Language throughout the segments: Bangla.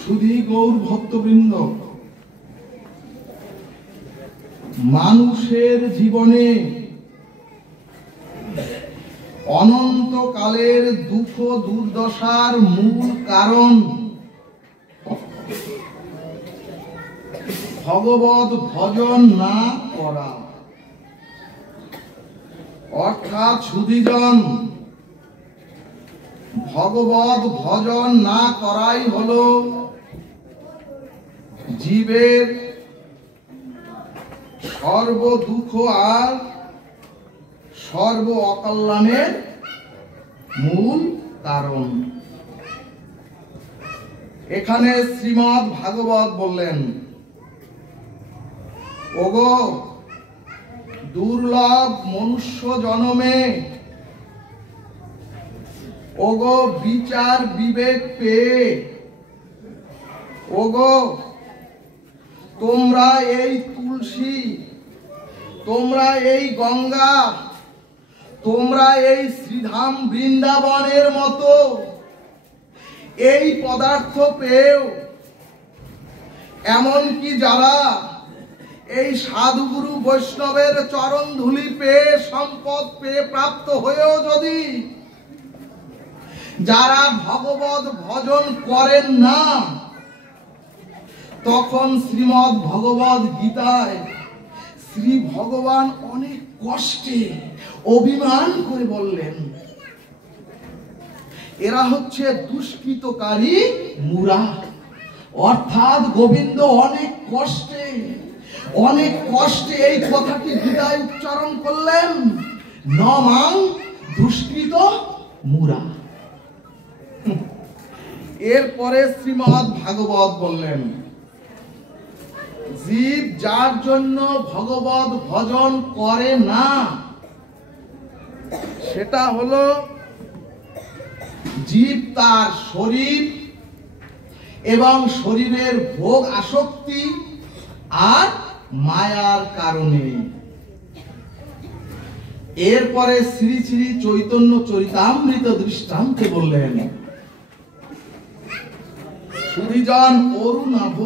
শুধু গৌর ভক্তবৃন্দ, মানুষের জীবনে অনন্তকালের দুঃখ দুর্দশার মূল কারণ ভগবত ভজন না করা। অর্থাৎ সুধীজন, ভগবত ভজন না করাই হলো জীবের সর্ব দুঃখ আর সর্ব অকল্যাণের মূল কারণ। এখানে শ্রীমদ্ ভাগবত বললেন, ওগো দুর্লভ মনুষ্য জনমে, ওগো বিচার বিবেক পেয়ে, ওগো তোমরা এই তুলসী, তোমরা এই গঙ্গা, তোমরা এই শ্রীধাম বৃন্দাবনের মতো এই পদার্থ পেয়েও, এমনকি যারা এই সাধুগুরু বৈষ্ণবের চরণ ধুলি পেয়ে, সম্পদ পেয়ে, প্রাপ্ত হয়েও যদি যারা ভগবত ভজন করেন না, তখন শ্রীমদ্ ভগবত গীতায় শ্রী ভগবান অনেক কষ্টে অভিমান করে বললেন, এরা হচ্ছে দুষ্কৃতকারী মুরা। অর্থাৎ গোবিন্দ অনেক কষ্টে এই কথাটি গীতায় উচ্চারণ করলেন, নমাং দুষ্কৃত মুরা। এরপরে শ্রীমদ্ ভাগবত বললেন, জীব যার জন্য ভগবত ভজন করে না, সেটা হলো জীব তার শরীর এবং শরীরের ভোগ আসক্তি আর মায়ার কারণে। এরপরে শ্রী শ্রী চৈতন্য চরিতামৃত দৃষ্টান্তে বললেন, সুধীজন অরুণাভ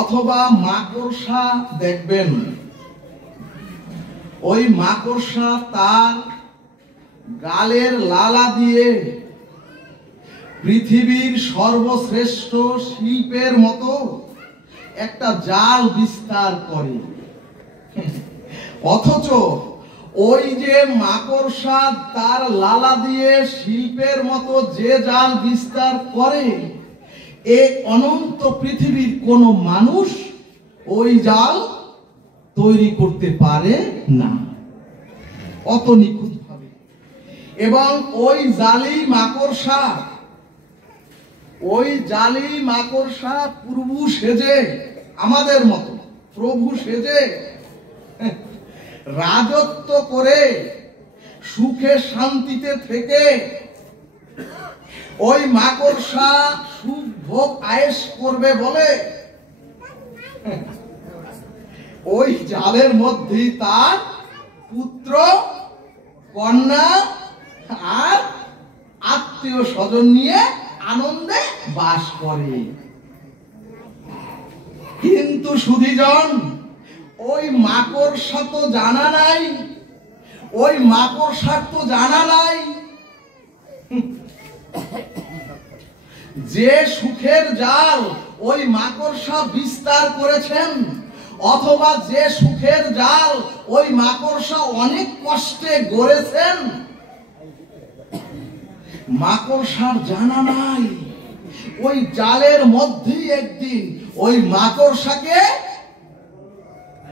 অথবা মাকড়সা দেখবেন, ওই মাকড়সা তার গালের লালা দিয়ে পৃথিবীর সর্বশ্রেষ্ঠ শিল্পের মতো একটা জাল বিস্তার করে। অথচ ওই যে মাকড়সা তার লালা দিয়ে শিল্পের মতো যে জাল বিস্তার করে, এই অনন্ত পৃথিবীর কোন মানুষ ওই জাল তৈরি করতে পারে না, অত নিখুঁত ভাবে। এবং ওই জালি মাকড়সা প্রভু সেজে, আমাদের মতো প্রভু সেজে রাজত্ব করে সুখে শান্তিতে থেকে ওই মাকড়সা সুখ ভোগ আয়েশ করবে বলে ওই জালের মধ্যে তার পুত্র, কন্যা আর আত্মীয় স্বজন নিয়ে আনন্দে বাস করে। কিন্তু সুধীজন, ওই মাকড়সা তো জানা নাই, ওই মাকড়সার তো জানা নাই যে সুখের জাল ওই মাকড়সা বিস্তার করেছেন, অথবা যে সুখের জাল ওই মাকড়সা অনেক কষ্টে গড়েছেন, মাকড়সার জানা নাই ওই জালের মধ্যেই একদিন ওই মাকড়সাকে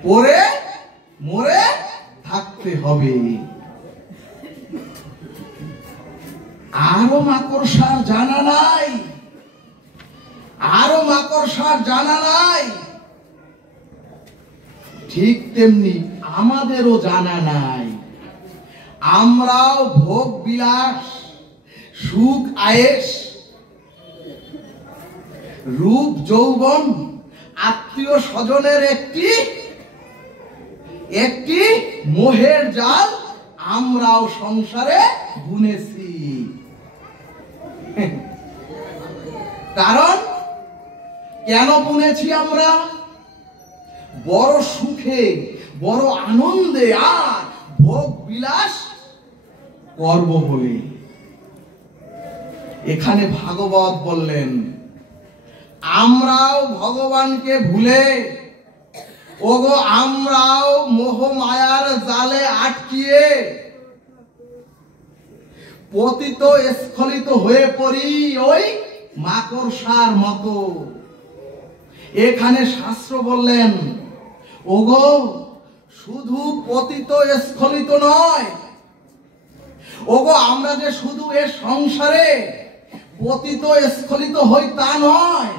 পড়ে মরে থাকতে হবে। আরো মাকড়সার জানা নাই, আরো মাকড়সার জানা নাই। ঠিক তেমনি আমাদেরও জানা নাই। আমরাও ভোগ বিলাস, সুখ আয়েশ, রূপ যৌবন, আত্মীয় স্বজনের একটি মোহের জাল আমরাও সংসারে বুনেছি। কারণ কেন বুনেছি আমরা? বড় সুখে, বড় আনন্দে আর ভোগ বিলাস করব বলে। এখানে ভাগবত বললেন আমরাও ভগবানকে ভুলে, ওগো আমরাও মোহ মায়ার জালে আটকিয়ে পতিত স্খলিত হয়ে পড়ি ওই মাকড়সার মতো। এখানে শাস্ত্র বললেন ওগো শুধু পতিত স্খলিত নয়, ওগো আমরা যে শুধু এ সংসারে পতিত স্খলিত হই তা নয়,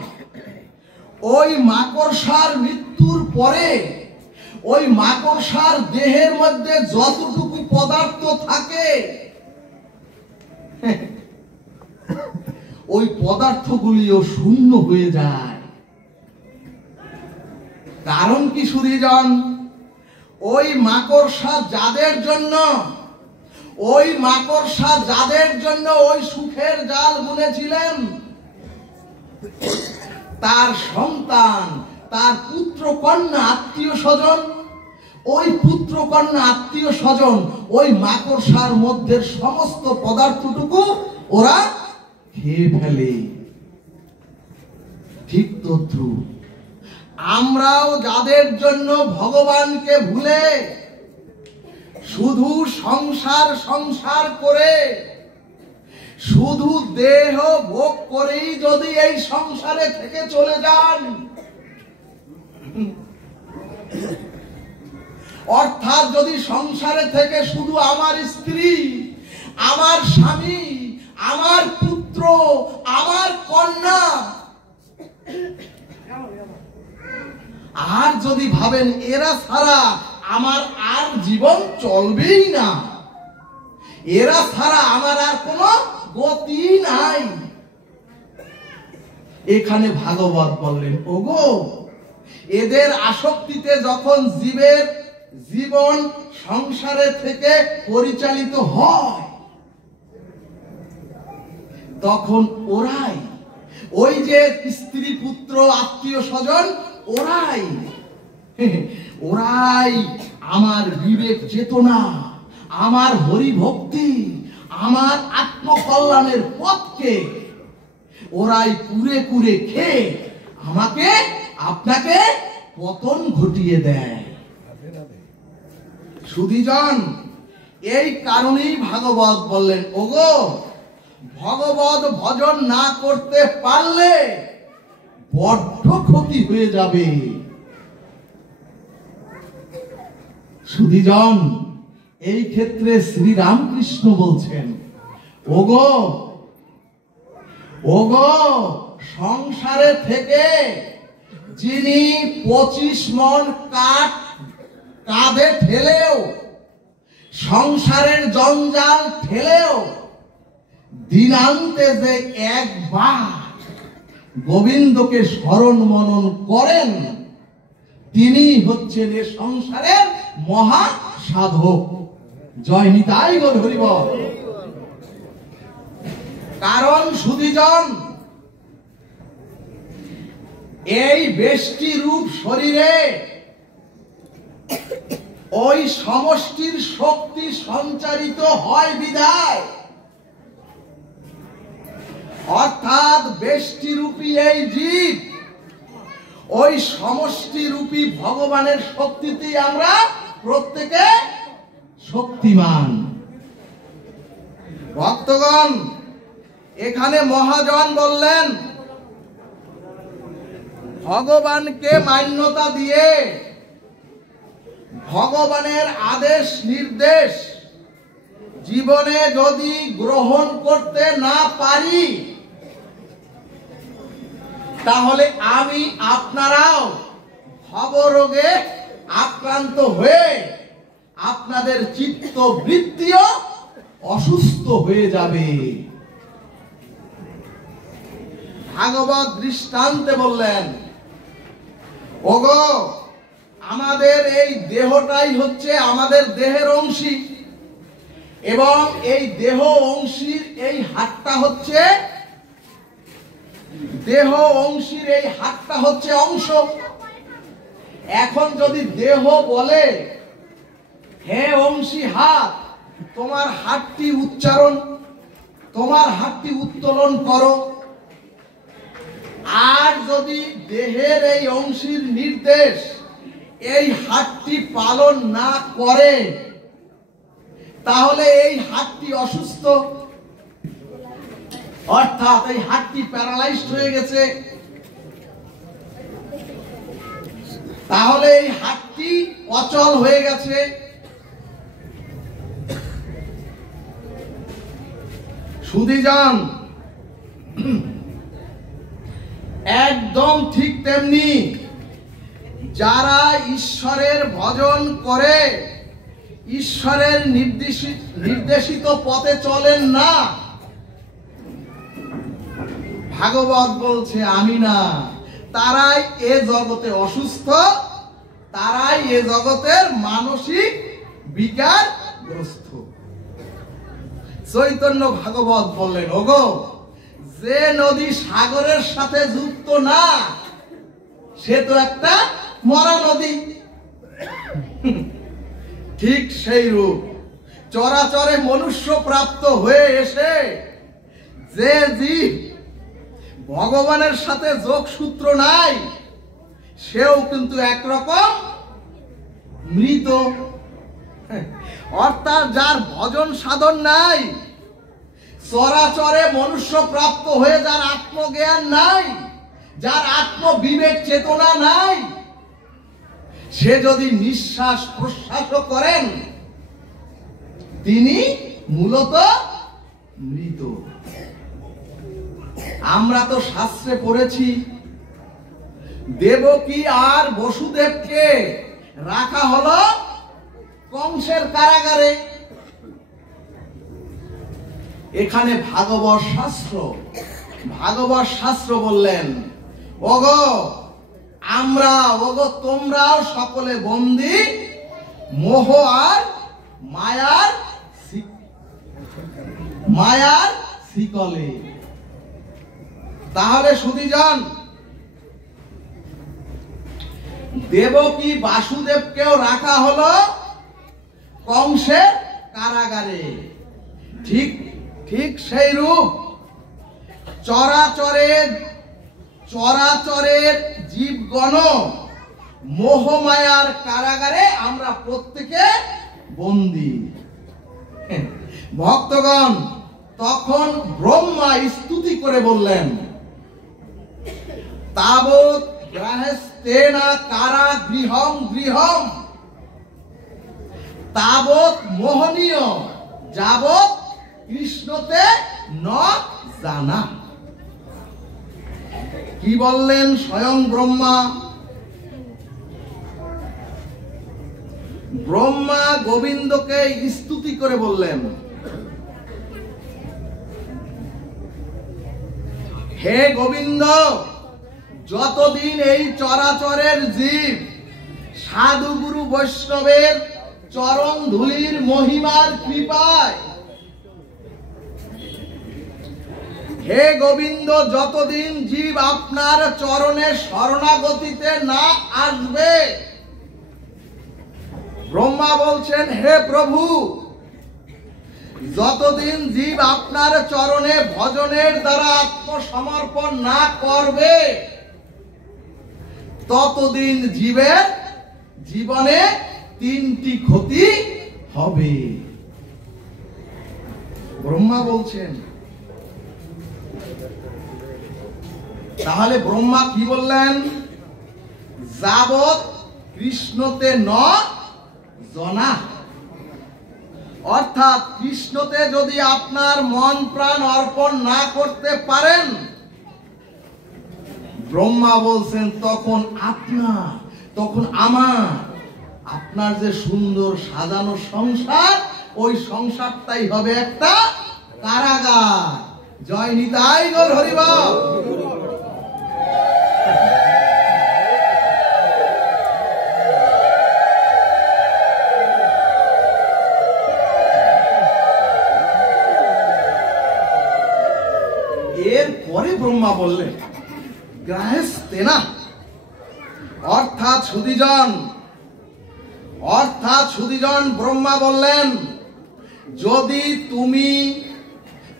ওই মাকড়সার মৃত্যুর পরে ওই মাকড়সার দেহের মধ্যে যতটুকু পদার্থ থাকে ওই পদার্থগুলিও শূন্য হয়ে যায়। কারণ কি সুধীজন? ওই মাকড়সা যাদের জন্য ওই সুখের জাল বুনেছিলেন, তার সন্তান, তার পুত্র কন্যা আত্মীয় স্বজন, ওই পুত্র কন্যা আত্মীয় স্বজন ওই মাকড়সার মধ্যে সমস্ত পদার্থটুকু ওরা খেয়ে ফেলে। ঠিক তদ্রূপ আমরাও যাদের জন্য ভগবানকে ভুলে শুধু সংসার করে, শুধু দেহ ভোগ করেই যদি এই সংসারে থেকে চলে যান, অর্থাৎ যদি সংসারে থেকে শুধু আমার স্ত্রী, আমার স্বামী, আমার পুত্র, আমার কন্যা, আর যদি ভাবেন এরা ছাড়া আমার আর জীবন চলবেই না, এরা ছাড়া আমার আর কোনো গতি নাই, এখানে ভাগবত বললেন ওগো এদের আসক্তিতে যখন জীবের জীবন সংসারে থেকে পরিচালিত হয়, তখন ওরাই, ওই যে স্ত্রী পুত্র আত্মীয় স্বজন, ওরাই আমার বিবেক চেতনা, আমার হরি ভক্তি, আমার আত্মকল্যাণের পথকে ওরাই কুরে কুরে খেয়ে আমাকে আপনাকে পতন ঘটিয়ে দেয়। সুধীজন এই কারণেই ভাগবত বললেন ওগো ভগবত ভজন না করতে পারলে বড্ড ক্ষতি হয়ে যাবে। সুধীজন এই ক্ষেত্রে শ্রী রামকৃষ্ণ বলছেন ওগো ওগো সংসারে থেকে যিনি 25 মণ কাঠ কাঁধে ঠেলেও, সংসারের জঞ্জাল ঠেলেও দিনান্তে যে একবার গোবিন্দকে স্মরণ মনন করেন, তিনি হচ্ছেন এ সংসারের মহা সাধক। জয় নিতাই গৌর হরি বল। কারণ সুধীজন এই বেষ্টি রূপ শরীরে ওই সমষ্টির শক্তি সঞ্চারিত হয় বিধায়, অর্থাৎ বেষ্টি রূপী এই জীব ওই সমষ্টি রূপী ভগবানের শক্তিতেই আমরা প্রত্যেকে শক্তিমান। ভক্তগণ এখানে মহাজন বললেন ভগবানকে মান্যতা দিয়ে ভগবানের আদেশ নির্দেশ জীবনে যদি গ্রহণ করতে না পারি, তাহলে আমি আপনারাও ভবরোগে আক্রান্ত হয়ে আপনাদের চিত্ত বৃত্তিও অসুস্থ হয়ে যাবে। ভাগবত দৃষ্টান্তে বললেন ওগো আমাদের এই দেহটাই হচ্ছে আমাদের দেহের অংশী, এবং এই দেহ অংশীর এই হাতটা হচ্ছে দেহ অংশীর এই হাতটা হচ্ছে অংশ। এখন যদি দেহ বলে হে অংশী হাত, তোমার হাতটি উচ্চারণ, তোমার হাতটি উত্তোলন করো, আর যদি দেহের এই অংশীর নির্দেশ এই হাতটি পালন না করে, তাহলে এই হাতটি অসুস্থ, অর্থাৎ এই হাতটি প্যারালাইজড হয়ে গেছে, তাহলে এই হাতটি অচল হয়ে গেছে। সুধীজন, একদম ঠিক তেমনি যারা ঈশ্বরের ভজন করে, ঈশ্বরের নির্দেশিত পথে চলেন না, ভাগবত বলছে আমি না, তারাই এ জগতে অসুস্থ, তারাই এ জগতের মানসিক বিকারগ্রস্ত। চৈতন্য ভাগবত বললেন, ওগো, যে নদী সাগরের সাথে যুক্ত না, সে তো একটা মরা নদী। ঠিক সেই রূপ চরাচরে মনুষ্য প্রাপ্ত হয়ে এসে যে জীব ভগবানের সাথে যোগসূত্র নাই, সেও কিন্তু একরকম মৃত। অর্থাৎ যার ভজন সাধন নাই, চরাচরে মনুষ্য প্রাপ্ত হয়ে যার আত্মজ্ঞান নাই, যার আত্মবিবেক চেতনা নাই, সে যদি নিঃশ্বাস প্রশ্বাস করেন, তিনি মূলত মৃত। আমরা তো শাস্ত্রে পড়েছি, দেবকী আর বসুদেবকে রাখা হলো কংসের কারাগারে। এখানে ভাগবত শাস্ত্র বললেন, ওগো আমরা, ওগো তোমরাও সকলে বন্দী মোহ আর মায়ার শিকলে। তাহলে সুধীজন, দেবকী বাসুদেবকেও রাখা হলো কংসের কারাগারে। ঠিক ঠিক সেই রূপ চরাচরের জীবগণ মোহমায়ার কারাগারে আমরা প্রত্যেকে বন্দী। ভক্তগণ, তখন ব্রহ্মা স্তুতি করে বললেন, তাবৎ গ্রাহেস্তেনা কারা গৃহম গৃহম তাবৎ মোহনীয় যাবৎ কৃষ্ণতে ন জানা। কি বললেন স্বয়ং ব্রহ্মা? ব্রহ্মা গোবিন্দকে স্তুতি করে বললেন, হে গোবিন্দ, যতদিন এই চরাচরের জীব সাধু গুরু বৈষ্ণবের চরণ ধুলির মহিমার কৃপায়, হে গোবিন্দ, যতদিন জীব আপনার চরণে শরণাগতিতে না আসবে, ব্রহ্মা বলছেন, হে প্রভু, যতদিন জীব আপনার চরণে ভজনের দ্বারা আত্মসমর্পণ না করবে, ততদিন জীবের জীবনে তিনটি ক্ষতি হবে। ব্রহ্মা বলছেন। তাহলে ব্রহ্মা কি বললেন? যাবৎ কৃষ্ণতে ন জনা, অর্থাৎ কৃষ্ণতে যদি আপনার মন প্রাণ অর্পণ না করতে পারেন, ব্রহ্মা বলছেন, তখন আপনার যে সুন্দর সাজানো সংসার, ওই সংসারটাই হবে একটা কারাগার। জয় নিতাই গৌর হরিবল। এরপরে ব্রহ্মা বললেন, গ্রাহেস্তেনা, অর্থাৎ সুধীজন ব্রহ্মা বললেন, যদি তুমি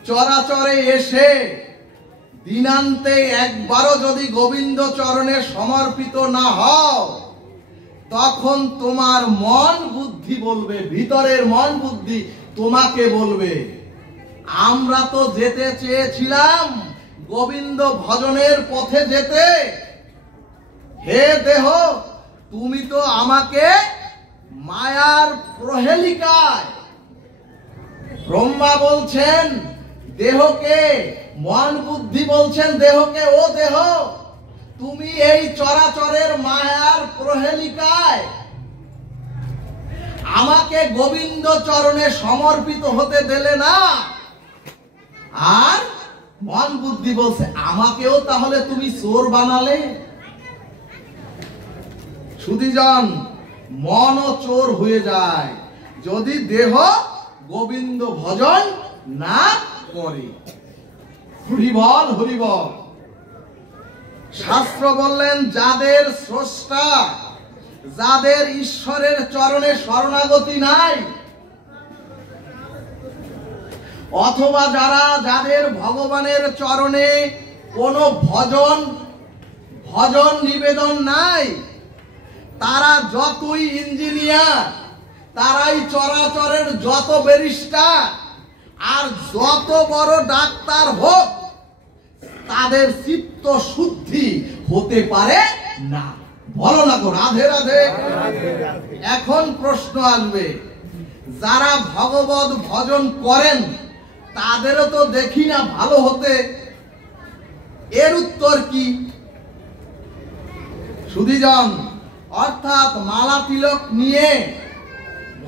চরাচরে এসে দিনান্তে একবারও যদি গোবিন্দ চরণে সমর্পিত না হও, তখন তোমার মন বুদ্ধি বলবে, ভিতরের মন বুদ্ধি তোমাকে বলবে, আমরা তো যেতে চেয়েছিলাম গোবিন্দ ভজনের পথে যেতে, হে দেহ তুমি তো আমাকে মায়ার প্রহেলিকায়। ব্রহ্মা বলছেন দেহকে, মন বুদ্ধি বলছেন দেহকে, ও দেহ তুমি এই চরাচরের মায়ার প্রহেলিকায় আমাকে গোবিন্দ চরণে সমর্পিত হতে দিলে না। আর মন বুদ্ধি বলছে আমাকেও তাহলে তুমি চোর বানালে। সুধীজন, মনও চোর হয়ে যায় যদি দেহ গোবিন্দ ভজন না করে। হরিবল হরিবল। শাস্ত্র বললেন, যাদের স্রষ্টা, যাদের ঈশ্বরের চরণে শরণাগতি নাই, অথবা যাদের ভগবানের চরণে কোনো ভজন নিবেদন নাই, তারা যতই ইঞ্জিনিয়ার, তারাই চরাচরের যত ব্যারিস্টার আর যত বড় ডাক্তার হোক, তাদের চিত্ত শুদ্ধি হতে পারে না। বলো না গো, রাধে রাধে। এখন প্রশ্ন আসবে, যারা ভগবত ভজন করেন তাদেরও তো দেখি না ভালো হতে, এর উত্তর কি? সুধীজন, অর্থাৎ মালা তিলক নিয়ে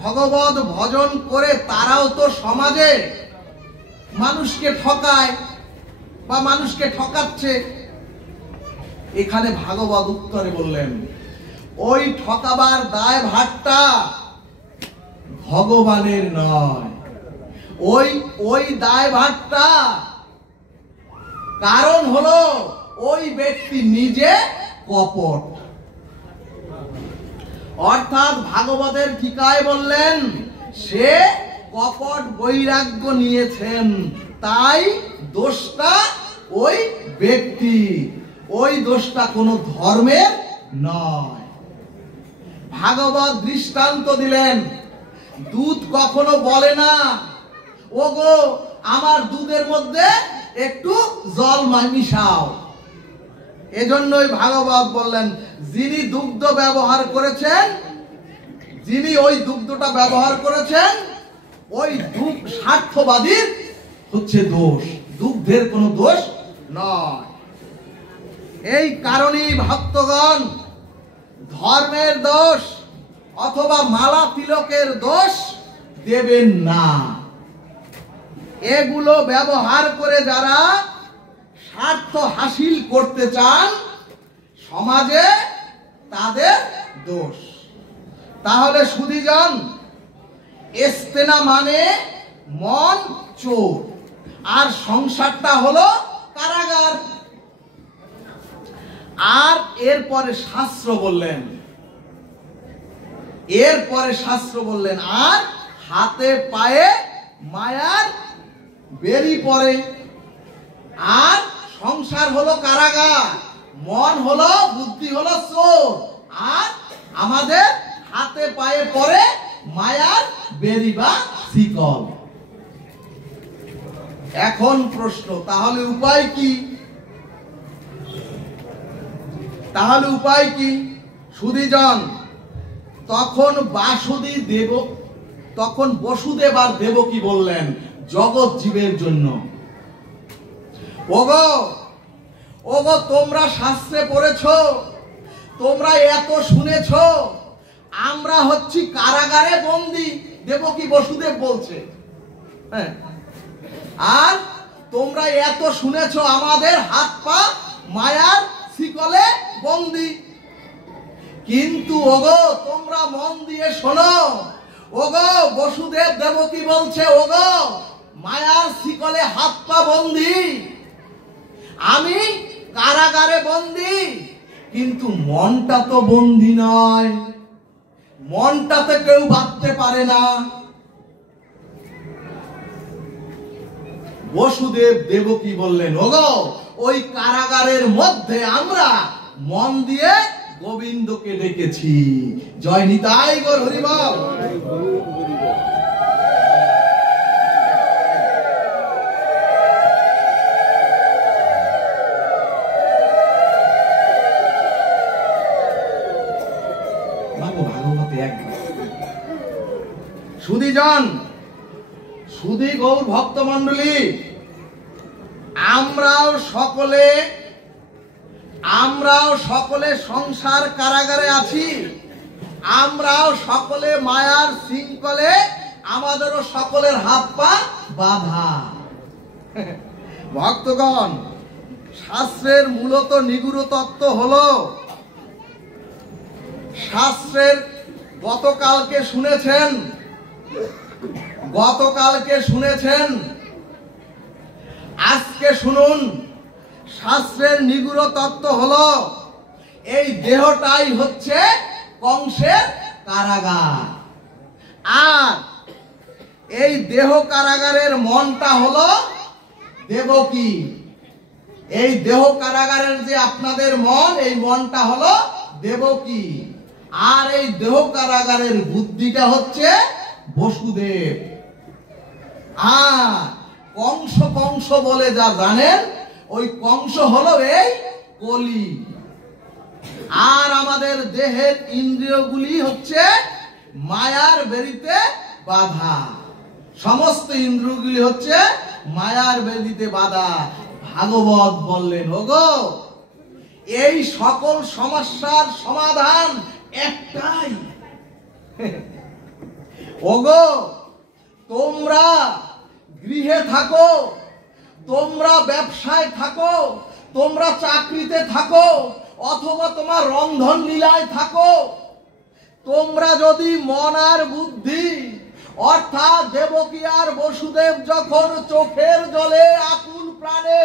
ভগবত ভজন করে তারাও তো সমাজে মানুষকে ঠকায় বা মানুষকে ঠকাচ্ছে। এখানে ভাগবত উত্তরে বললেন, ওই ঠকাবার দায় ভারটা ভগবানের নয়, ওই দায় ভারটা কারণ হলো ওই ব্যক্তি নিজে কপট। অর্থাৎ ভাগবতের টিকায় বললেন, সে কপট বৈরাগ্য নিয়েছেন, তাই দোষটা ওই ব্যক্তি, ওই দোষটা কোনো ধর্মের নয়। ভাগবত দৃষ্টান্ত দিলেন, দুধ কখনো বলে না ওগো আমার দুধের মধ্যে একটু জল মিশাও। এজন্যই ভাগবত বললেন, যিনি দুগ্ধ ব্যবহার করেছেন, যিনি ওই দুগ্ধটা ব্যবহার করেছেন, ওই স্বার্থবাদীর হচ্ছে দোষ, দুগ্ধের কোনো দোষ নয়। এই কারণেই ভক্তগণ ধর্মের দোষ অথবা মালা তিলকের দোষ দেবেন না। এগুলো ব্যবহার করে যারা স্বার্থ হাসিল করতে চান সমাজে, তাদের দোষ। তাহলে সুধীজন, এস্তেনা মানে মন চোর, আর সংসারটা হলো কারাগার। আর এরপরে শাস্ত্র বললেন, আর হাতে পায়ে মায়ার বেরি পড়ে। আর সংসার হলো কারাগার, মন হলো, বুদ্ধি হলো চোর, আর আমাদের হাতে পায়ে পড়ে মায়ার বেরি বা শিকল। এখন প্রশ্ন, তাহলে উপায় কি? সুধীজন, তখন বসুদেব আর দেবকী বললেন জগৎ জীবের জন্য, ওগো তোমরা শাস্ত্রে পড়েছো, তোমরা এত শুনেছো, আমরা হচ্ছি কারাগারে বন্দী। দেবকী বসুদেব বলছে, হ্যাঁ, আর তোমরা এত শুনেছো আমাদের হাত পা মায়ার শিকলে বন্দী। কিন্তু ওগো তোমরা মন দিয়ে শোনো, ওগো বসুদেব দেবকী বলছে, ওগো মায়ার শিকলে হাত পা বন্দী, আমি কারাগারে বন্দী, কিন্তু মনটা তো বন্দী নয়, মনটাতে কেউ বাঁধতে পারে না। বসুদেব দেবকী বললেন, ওগো ওই কারাগারের মধ্যে আমরা মন দিয়ে গোবিন্দকে ডেকেছি। জয় নিতাই গৌর হরি বল। সুধীজন, সুধী গৌর ভক্ত মন্ডলী, আমরাও সকলে সংসার কারাগারে আছি, আমরাও সকলে মায়ার শৃঙ্খলে, আমাদেরও সকলের হাত পা বাঁধা। ভক্তগণ, শাস্ত্রের মূলত নিগূঢ় তত্ত্ব হলো, শাস্ত্রের গতকালকে শুনেছেন, আজকে শুনুন। শাস্ত্রের নিগূঢ় তত্ত্ব হলো, এই দেহটাই হচ্ছে কংসের কারাগার, আর এই দেহ কারাগারের মনটা হলো দেবকী। এই দেহ কারাগারের যে আপনাদের মন, এই মনটা হলো দেবকী, আর এই দেহ কারাগারের বুদ্ধিটা হচ্ছে বসুদেব। আর কংস বলে যা জানেন, ওই কংস হলো এই কলি। আর আমাদের দেহের ইন্দ্রিয়গুলি হচ্ছে মায়ার বেড়িতে বাঁধা, সমস্ত ইন্দ্রিয়গুলি হচ্ছে মায়ার বেড়িতে বাঁধা। ভাগবত বললেন, ওগো এই সকল সমস্যার সমাধান একটাই। ওগো তোমরা গৃহে থাকো, তোমরা ব্যবসায় থাকো, তোমরা চাকরিতে থাকো, অথবা তোমার রন্ধন লীলায় থাকো, তোমরা যদি মন আর বুদ্ধি, অর্থাৎ দেবকী আর বসুদেব যখন চোখের জলে আকুল প্রাণে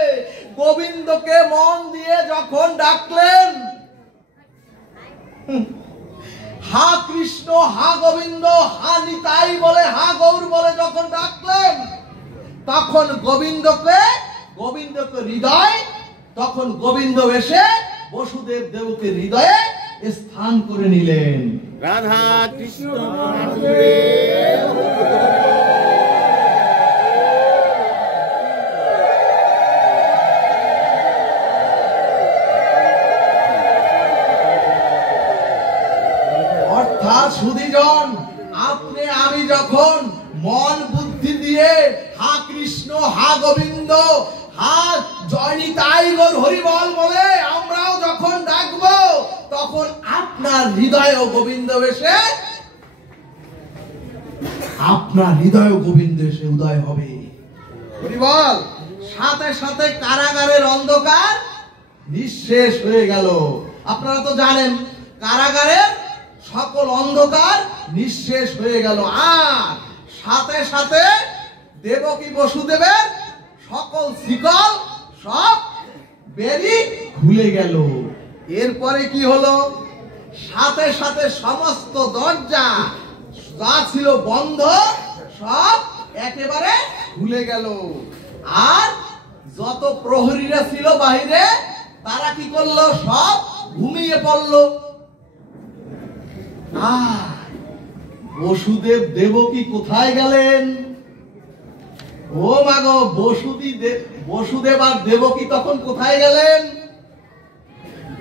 গোবিন্দকে মন দিয়ে যখন ডাকলেন, হা কৃষ্ণ, হা গোবিন্দ, হা নিতাই বলে, হা গৌর বলে যখন ডাকলেন, তখন গোবিন্দকে হৃদয়, তখন গোবিন্দ এসে বসুদেব দেবকে হৃদয়ে স্থান করে নিলেন। রাধা কৃষ্ণ অর্থাৎ সুধীজন, আপনি আমি যখন মন বুদ্ধি দিয়ে হা কৃষ্ণ, হা গোবিন্দ, হা জয় নিতাই গৌর হরি বল বলে আমরাও যখন ডাকবো, তখন আপনার হৃদয় গোবিন্দ এসে, আপনার হৃদয় গোবিন্দ এসে উদয় হবে। হরি বল। সাথে সাথে কারাগারের অন্ধকার নিঃশেষ হয়ে গেল। আপনারা তো জানেন, কারাগারের সকল অন্ধকার নিঃশেষ হয়ে গেল, আর সাথে সাথে দেবকী বসুদেবের সকল শিকল সব বেরি খুলে গেল। এরপরে কি হলো? সাথে সাথে সমস্ত দরজা যা ছিল বন্ধ সব একেবারে খুলে গেল, আর যত প্রহরীরা ছিল বাহিরে, তারা কি করলো? সব ঘুমিয়ে পড়লো। বসুদেব দেবকী কোথায় গেলেন? ও মাগো, বসুদেব আর দেবকী তখন কোথায় গেলেন?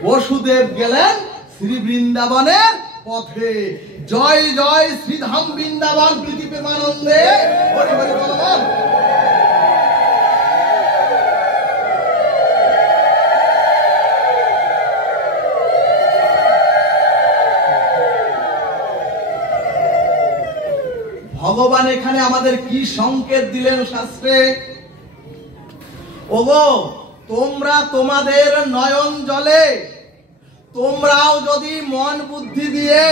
বসুদেব গেলেন শ্রী বৃন্দাবনের পথে। জয় জয় শ্রীধাম বৃন্দাবন প্রীতি প্রেমানন্দে হরি হরি বল। ভগবান এখানে আমাদের কি সংকেত দিলেন শাস্ত্রে? ওগো, তোমরা তোমাদের নয়ন জলে তোমরাও যদি মন বুদ্ধি দিয়ে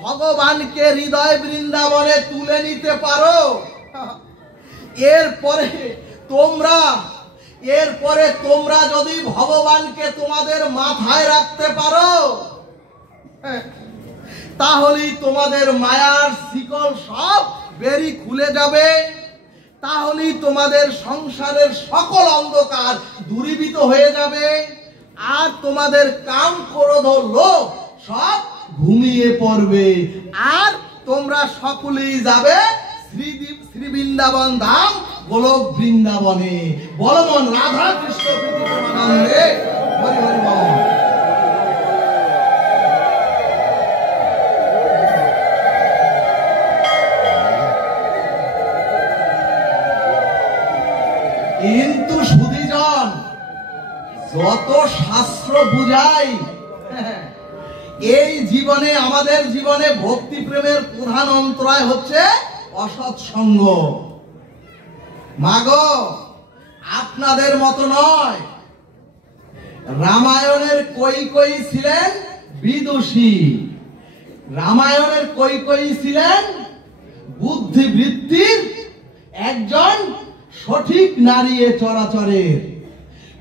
ভগবানকে হৃদয় বৃন্দাবনে তুলে নিতে পারো, এরপরে তোমরা এরপরে তোমরা যদি ভগবানকে তোমাদের মাথায় রাখতে পারো, তাহলেই তোমাদের মায়ার শিকল সব বেরি খুলে যাবে, তাহলেই তোমাদের সংসারের সকল অন্ধকার দূরীভূত হয়ে যাবে, আর তোমাদের কাম ক্রোধ লোভ সব ঘুমিয়ে পড়বে, আর তোমরা সকলেই যাবে শ্রী বৃন্দাবন ধাম গোলক বৃন্দাবনে। বলমন রাধা কৃষ্ণ প্রীতিপ্রমানন্দে হরি হরি বল। কিন্তু সুধীজন, যত শাস্ত্র বুঝাই, এই জীবনে আমাদের জীবনে ভক্তি প্রেমের প্রধান অন্তরায় হচ্ছে অসৎসঙ্গ। মাগো, আপনাদের মতো নয়। রামায়ণের কৈকেয়ী ছিলেন বিদুষী, রামায়ণের কৈকেয়ী ছিলেন বুদ্ধিবৃত্তির একজন সঠিক নারী চরাচরের।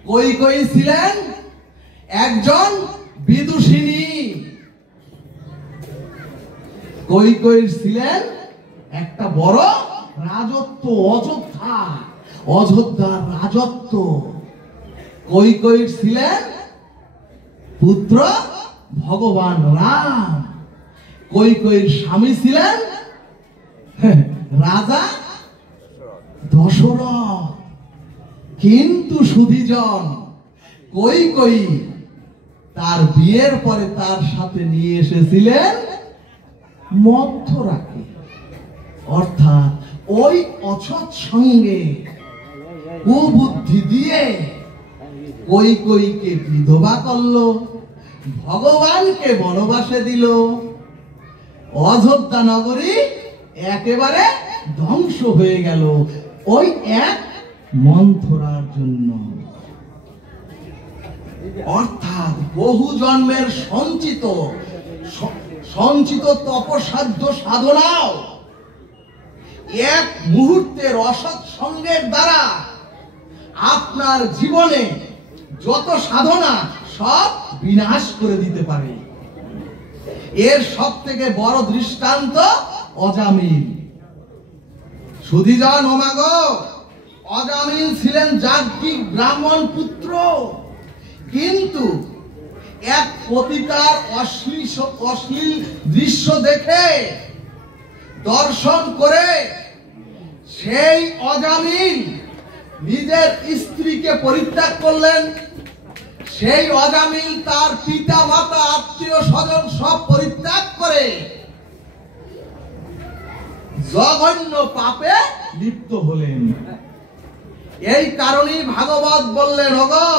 কৈকেয়ী ছিলেন একজন বিদুষিনী, কৈকেয়ী ছিলেন একটা বড় রাজত্ব, অযোধ্যার রাজত্ব। কৈকেয়ী ছিলেন পুত্র ভগবান রাম, কৈকেয়ীর স্বামী ছিলেন রাজা দশরথ। কিন্তু সুধীজন, কৈকেয়ী তার বিয়ের পরে তার সাথে নিয়ে এসেছিলেন মথুরাকে, অর্থাৎ ওই অসৎ সঙ্গে কুবুদ্ধি দিয়ে কৈকেয়ীকে বিধবা করলো, ভগবানকে বনবাসে দিল, অযোধ্যা নগরী একেবারে ধ্বংস হয়ে গেল ওই এক মন্থরার জন্য। অর্থাৎ বহু জন্মের সঞ্চিত তপসাধ্য সাধনাও এক মুহূর্তের অসৎ সঙ্গের দ্বারা আপনার জীবনে যত সাধনা সব বিনাশ করে দিতে পারে। এর সব থেকে বড় দৃষ্টান্ত অজামিল। সুধীজন ও মাগো, অজামিল ছিলেন যাজ্ঞিক ব্রাহ্মণ পুত্র, কিন্তু এক পতিতার অশ্লীল দৃশ্য দেখে দর্শন করে সেই অজামিল নিজের স্ত্রীকে পরিত্যাগ করলেন। সেই অজামিল তার পিতা মাতা আত্মীয় স্বজন সব পরিত্যাগ করে জঘন্য পাপে লিপ্ত হলেন। এই কারণেই ভাগবত বললেন, ওগো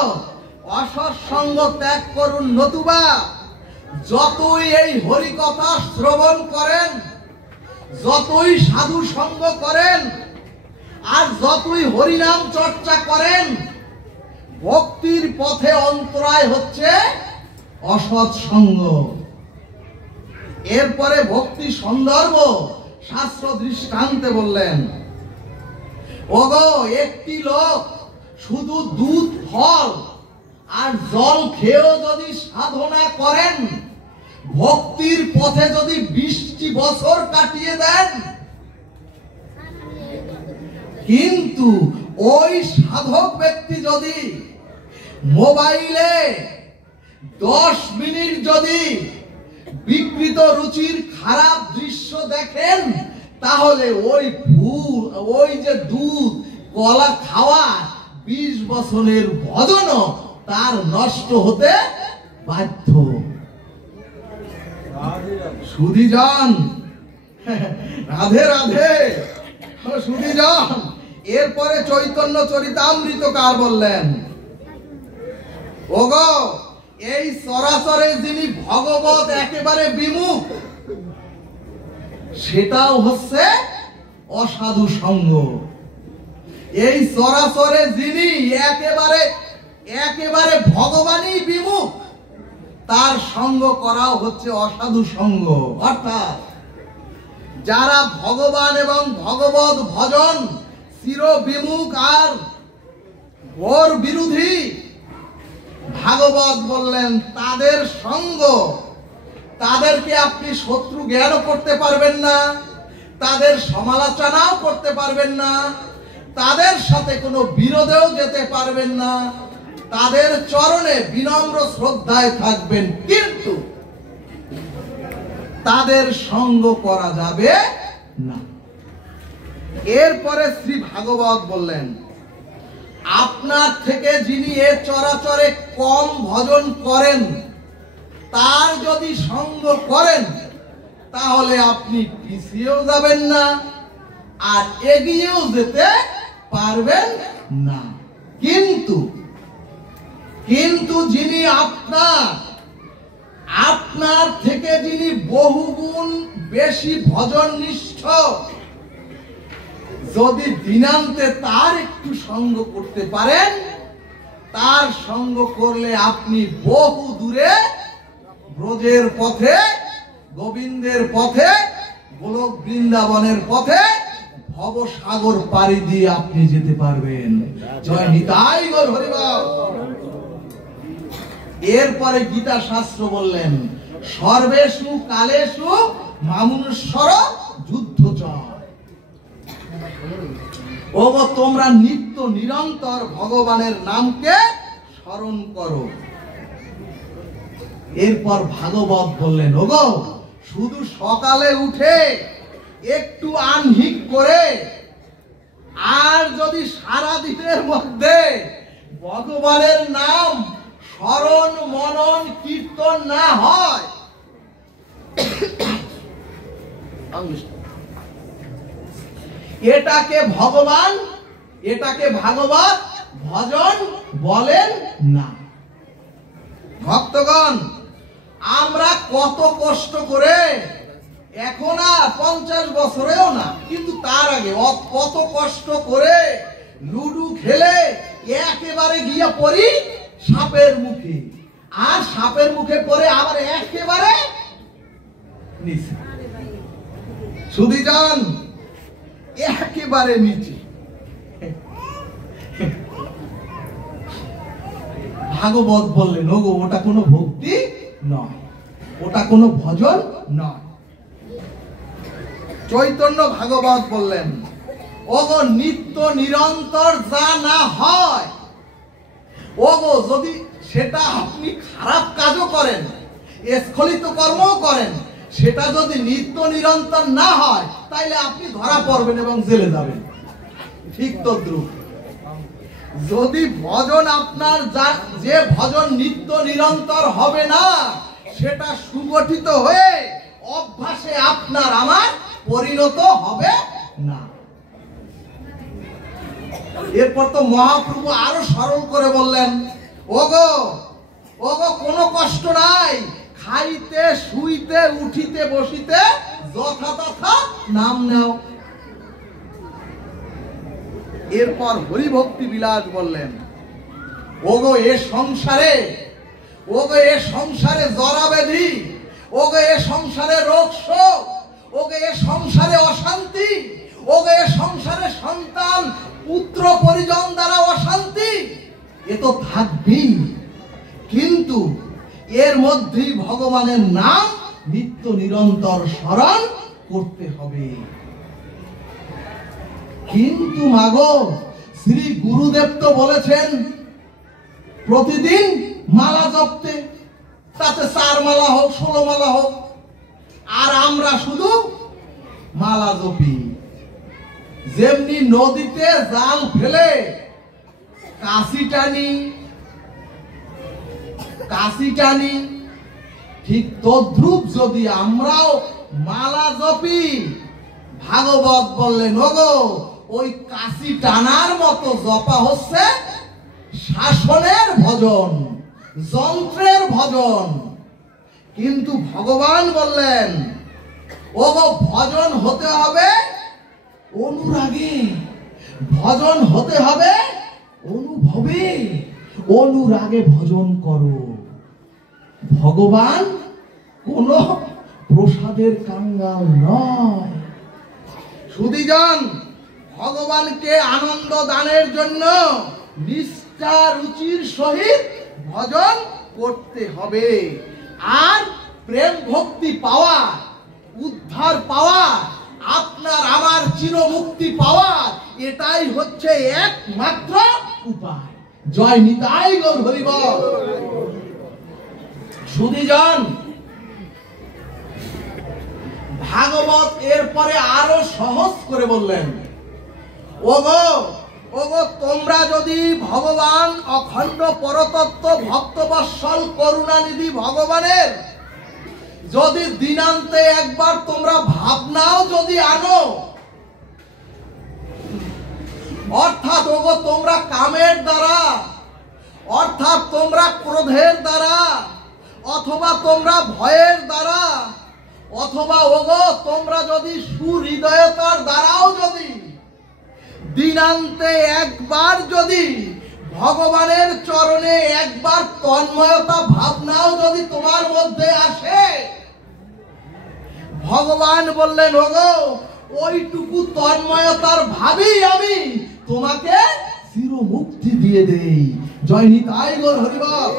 অসৎ সঙ্গ ত্যাগ করুন, নতুবা যতই এই হরি কথা শ্রবণ করেন, যতই সাধু সঙ্গ করেন, আর যতই হরিনাম চর্চা করেন, ভক্তির পথে অন্তরায় হচ্ছে অসৎ সঙ্গ। এরপরে ভক্তি সন্দর্ভ শাস্ত্র দৃষ্টান্তে বললেন, ওগো একটি লোক শুধু দুধ ফল আর জল খেয়েও যদি সাধনা করেন, ভক্তির পথে যদি 20টি বছর কাটিয়ে দেন, কিন্তু ওই সাধক ব্যক্তি যদি মোবাইলে 10 মিনিট যদি বিকৃত রুচির খারাপ দৃশ্য দেখেন, তাহলে ওই যে দুধ কলা খাওয়া 20 বছরের ভজন তার নষ্ট হতে বাধ্য। সুধীজন, রাধে রাধে। সুধীজন, এরপরে চৈতন্য চরিতামৃতকার বললেন, ওগো এই সরাসরে যিনি ভগবত একেবারে বিমুখ, সেটাও হচ্ছে অসাধু সঙ্গ। এই সরাসরে যিনি একেবারে ভগবানই বিমুখ, তার সঙ্গ করাও হচ্ছে অসাধু সঙ্গ। অর্থাৎ যারা ভগবান এবং ভগবত ভজন চির বিমুখ আর ওর বিরোধী। ভাগবত বললেন তাদের সঙ্গ, তাদেরকে আপনি শত্রু জ্ঞানও করতে পারবেন না, তাদের সমালোচনাও করতে পারবেন না, তাদের সাথে কোনো বিরোধেও যেতে পারবেন না, তাদের চরণে বিনম্র শ্রদ্ধায় থাকবেন, কিন্তু তাদের সঙ্গ করা যাবে না। এরপরে শ্রী ভাগবত বললেন আপনার থেকে যিনি এ চরাচরে কম ভজন করেন তার যদি সঙ্গ করেন তাহলে আপনি পিছিয়েও যাবেন না আর এগিয়েও যেতে পারবেন না। কিন্তু যিনি আপনার থেকে যিনি বহুগুণ বেশি ভজন নিষ্ঠ, যদি দিনান্তে তার একটু সঙ্গ করতে পারেন, তার সঙ্গ করলে আপনি বহু দূরে ব্রজের পথে, গোবিন্দের পথে, গোলক বৃন্দাবনের পথে ভবসাগর পাড়ি দিয়ে আপনি যেতে পারবেন। জয় নিতাই গৌর হরিবল। এরপরে গীতা শাস্ত্র বললেন সর্বেষু কালেষু মামনুষ্যর যুদ্ধচর। ওগো তোমরা নিত্য নিরন্তর ভগবানের নামকে স্মরণ করো। এরপর ভাগবত বললেন ওগো শুধু সকালে উঠে একটু আহ্নিক করে আর যদি সারা দিনের মধ্যে ভগবানের নাম স্মরণ মনন কীর্তন না হয়, এটাকে ভাগবত ভজন বলেন না। ভক্তগণ, আমরা কত কষ্ট করে, এখন আর 50 বছরেও না, কিন্তু তার আগে কত কষ্ট করে লুডু খেলে একেবারে গিয়ে পড়ি সাপের মুখে, আর সাপের মুখে পড়ে আবার একেবারে নিচে, শুধু যান একেবারে নিচে। ভাগবত বললেন ওগো ওটা কোনো ভক্তি নয়, ওটা কোনো ভজন নয়। চৈতন্য ভাগবত বললেন ওগো নিত্য নিরন্তর যা না হয়, ওগো যদি সেটা আপনি খারাপ কাজও করেন, স্খলিত কর্মও করেন, সেটা যদি নিত্য নিরন্তর না হয় তাইলে আপনি ধরা পড়বেন এবং জেলে যাবেন। ঠিক তদ্রুপ যদি ভজন আপনার যে ভজন নিত্য নিরন্তর হবে না, সেটা সুগঠিত হয়ে অভ্যাসে আপনার আমার পরিণত হবে না। এরপর তো মহাপ্রভু আরো সরল করে বললেন ওগো কোনো কষ্ট নাই, খাইতে শুইতে উঠিতে বসিতে যথাতথা নাম নাও। এরপর হরিভক্তি বিলাস বললেন ওগো এ সংসারে জরা ব্যাধি, ওগো এ সংসারে রোগ শোক, ওগো এ সংসারে অশান্তি, ওগো এ সংসারে সন্তান পুত্র পরিজন দ্বারা অশান্তি, এ তো থাকবেই, কিন্তু এর মধ্যেই ভগবানের নাম নিত্য নিরন্তর স্মরণ করতে হবে। কিন্তু মাগো শ্রী গুরুদেব তো বলেছেন প্রতিদিন মালা জপতে, তাতে 4 মালা হোক 16 মালা হোক, আর আমরা শুধু মালা জপি। যেমনি নদীতে জাল ফেলে কাশি টানি, ঠিক তদ্রূপ যদি আমরাও মালা জপি, ভাগবত বললেন ওগো ওই কাশি টানার মতো জপা হচ্ছে শাসনের ভজন, যন্ত্রের ভজন। কিন্তু ভগবান বললেন ওগো ভজন হতে হবে অনুরাগে, ভজন হতে হবে অনুভবে, অনুরাগে ভজন করো। ভগবান কোন প্রসাদের কাঙ্গাল নয়। সুধীজন, ভগবানকে আনন্দ দানের জন্য নিষ্ঠা রুচির সহিত ভজন করতে হবে। আর প্রেম ভক্তি পাওয়া, উদ্ধার পাওয়া, আপনার আমার চিরমুক্তি পাওয়া, এটাই হচ্ছে একমাত্র উপায়। জয় নিতাই গৌর হরি বল। সুধীজন, ভাগবত এরপরে আরো সহজ করে বললেন, ওগো ওগো তোমরা যদি ভগবান অখণ্ড পরতত্ত্ব ভক্তবৎসল করুণানিধি ভগবানের যদি দিনান্তে একবার তোমরা ভাবনাও যদি আনো, অর্থাৎ ওগো তোমরা কামের দ্বারা, অর্থাৎ তোমরা ক্রোধের দ্বারা, অথবা তোমরা ভয়ের দ্বারা, অথবা ওগো তোমরা যদি সুহৃদয়তার দ্বারাও যদি দিনান্তে একবার যদি ভগবানের চরণে একবার তন্ময়তা ভাবনাও যদি তোমার মধ্যে আসে, ভগবান বললেন ওগো ওইটুকু তন্ময়তার ভাবেই আমি তোমাকে চিরমুক্তি দিয়ে দেই। জয় নিতাই গৌর হরি বল।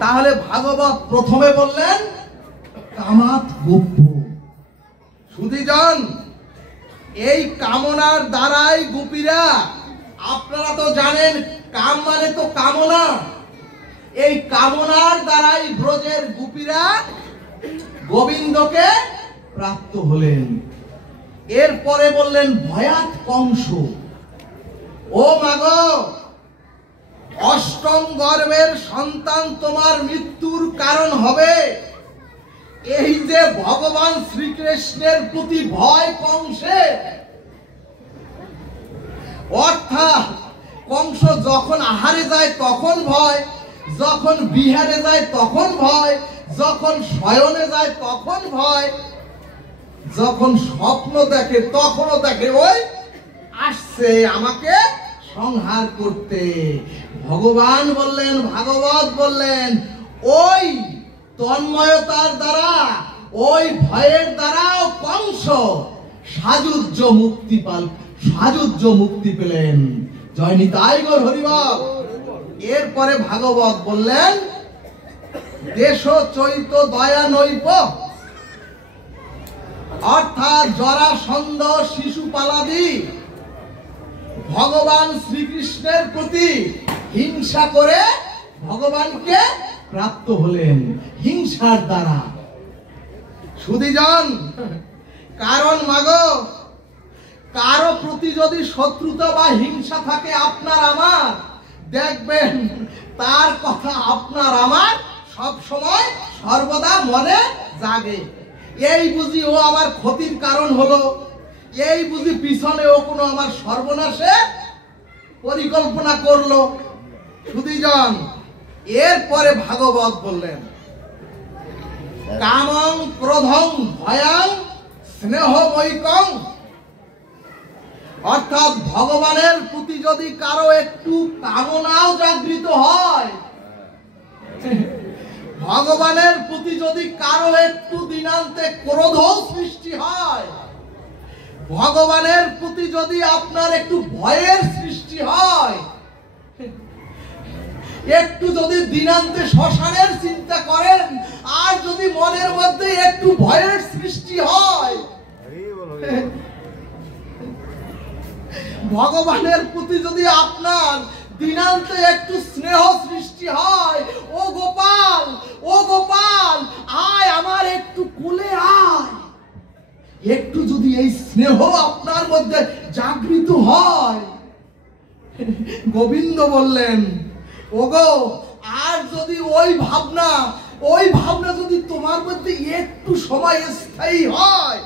তাহলে ভাগবত প্রথমে বললেন কামাত গোপ্য। সুধীজন, এই কামনার দ্বারাই গোপীরা, আপনারা তো জানেন কাম মানে তো কামনা, এই কামনার দ্বারাই ব্রজের গোপীরা গোবিন্দকে প্রাপ্ত হলেন। এরপরে বললেন ভয়াত কংস, ও মাগো অষ্টম গর্ভের সন্তান তোমার মৃত্যুর কারণ হবে। এই যে ভগবান শ্রীকৃষ্ণের প্রতি ভয় কংসের, অর্থাৎ কংস যখন আহারে যায় তখন ভয়, যখন বিহারে যায় তখন ভয়, যখন শয়নে যায় তখন ভয়, যখন স্বপ্ন দেখে তখনও দেখে ওই আসছে আমাকে সংহার করতে। ভগবান বললেন, ভাগবত বললেন ওই তন্ময়তার দ্বারা, ওই ভয়ের দ্বারাও কংস সাযুজ্য মুক্তি পেলেন। জয় নিতাই গৌর হরি বল। এরপরে ভাগবত বললেন দেশ চৈত দয়া নৈপ, অর্থাৎ জরাসন্ধ শিশুপালাদি ভগবান শ্রীকৃষ্ণের প্রতি হিংসা করে ভগবানকে প্রাপ্ত হলেন হিংসার দ্বারা। সুধীজন, কারণ মাগো কারো প্রতি যদি শত্রুতা বা হিংসা থাকে আপনার আমার, দেখবেন তার কথা আপনার আমার সব সময় সর্বদা মনে জাগে। এই বুঝি ও আমার ক্ষতির কারণ হলো, এই বুঝি পিছনে ও কোনো আমার সর্বনাশে পরিকল্পনা করলো। সুধীজন, এরপরে ভাগবত বললেন কামং ক্রোধং ভয়ং স্নেহমৈকং, অর্থাৎ ভগবানের প্রতি যদি কারো একটু কামনাও জাগৃত হয়, ভগবানের প্রতি যদি কারো একটু দিনান্তে ক্রোধ সৃষ্টি হয়, ভগবানের প্রতি যদি আপনার একটু ভয়ের সৃষ্টি হয়, একটু যদি দিনান্তে শ্মশানের চিন্তা করেন, আর যদি মনের মধ্যে একটু ভয়ের সৃষ্টি হয়, ভগবানের প্রতি যদি আপনার দিনান্তে একটু স্নেহ সৃষ্টি হয়, ও গোপাল, ও গোপাল আয় আমার একটু কোলে আয়, একটু যদি এই স্নেহ আপনার মধ্যে জাগৃত হয়, গোবিন্দ বললেন ওগো আর যদি ওই ভাবনা যদি তোমার মধ্যে একটু সময় স্থায়ী হয়,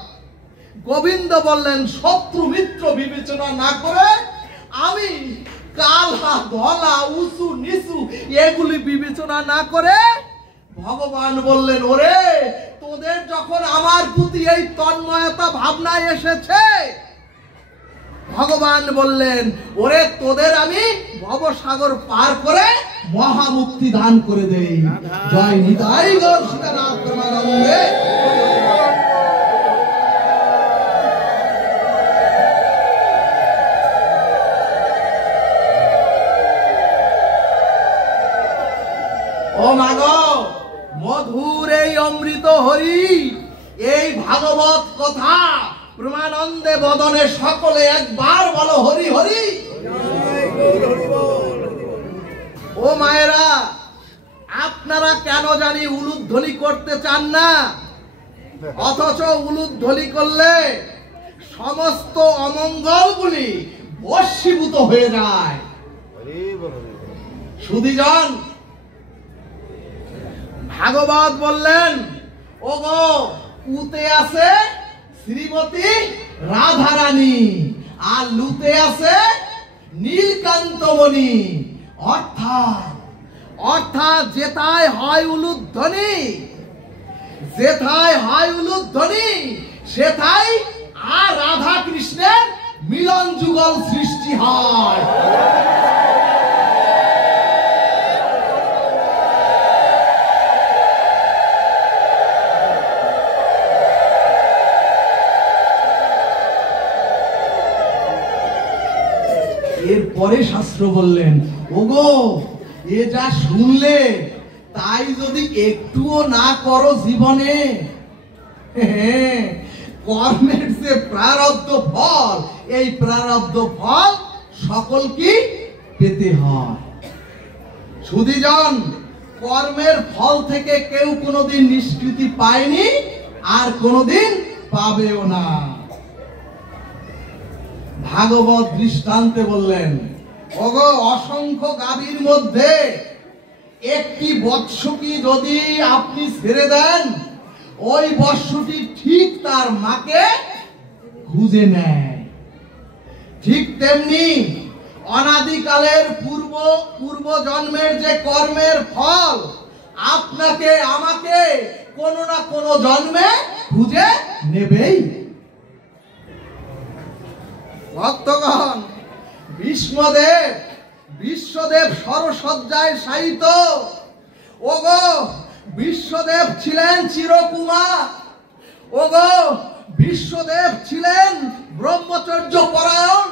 গোবিন্দ বললেন শত্রু মিত্র বিবেচনা না করে আমি কালা ধলা উঁচু নিচু এগুলি বিবেচনা না করে ভগবান বললেন ওরে তোদের যখন আমার প্রতি এই তন্ময়তা ভাবনা এসেছে, ভগবান বললেন ওরে তোদের আমি ভবসাগর পার করে মহামুক্তি দান করে দেই। জয় নিতাই গৌর সীতানাথ প্রেমানন্দে। ও মাগো, মধুর এই অমৃত হরি, এই ভাগবত কথা প্রমানন্দে বদনে সকলে একবার বলো হরি হরি। ও মায়েরা, আপনারা কেন জানি উলুধ্বনি করতে চান না, অথচ উলুধ্বনি করলে সমস্ত অমঙ্গলগুলি বশীভূত হয়ে যায়। সুধীজন, ভাগবত বললেন, ওগো উতে আছে শ্রীমতী রাধারানী, আর লুতে আছে নীলকান্তমণি। অর্থাৎ যেথায় হয় উলুধ্বনি, যেথায় হয় উলুধ্বনি, সেথায় আর রাধা কৃষ্ণের মিলন যুগল সৃষ্টি হয়। এরপরে শাস্ত্র বললেন, ওগো এ যা শুনলে, তাই যদি একটুও না করো জীবনে, কর্মের যে প্রারব্ধ ফল, এই প্রারব্ধ ফল সকলকে পেতে হয়। সুধীজন, কর্মের ফল থেকে কেউ কোনোদিন নিষ্কৃতি পায়নি, আর কোনোদিন পাবেও না। ভাগবত দৃষ্টান্তে বললেন, ওগো অসংখ্য গাভীর মধ্যে একটি বৎসকে যদি আপনি ছেড়ে দেন, ওই বৎসটি ঠিক তার মাকে খুঁজে নেয়। ঠিক তেমনি অনাদিকালের পূর্ব জন্মের যে কর্মের ফল আপনাকে আমাকে কোনো না কোনো জন্মে খুঁজে নেবেই। ভক্তগণ, বিশ্বদেব সরসজ্জায় শায়িত। ওগো বিশ্বদেব ছিলেন চিরকুমার, ওগো বিশ্বদেব ছিলেন ব্রহ্মচর্য পরায়ণ,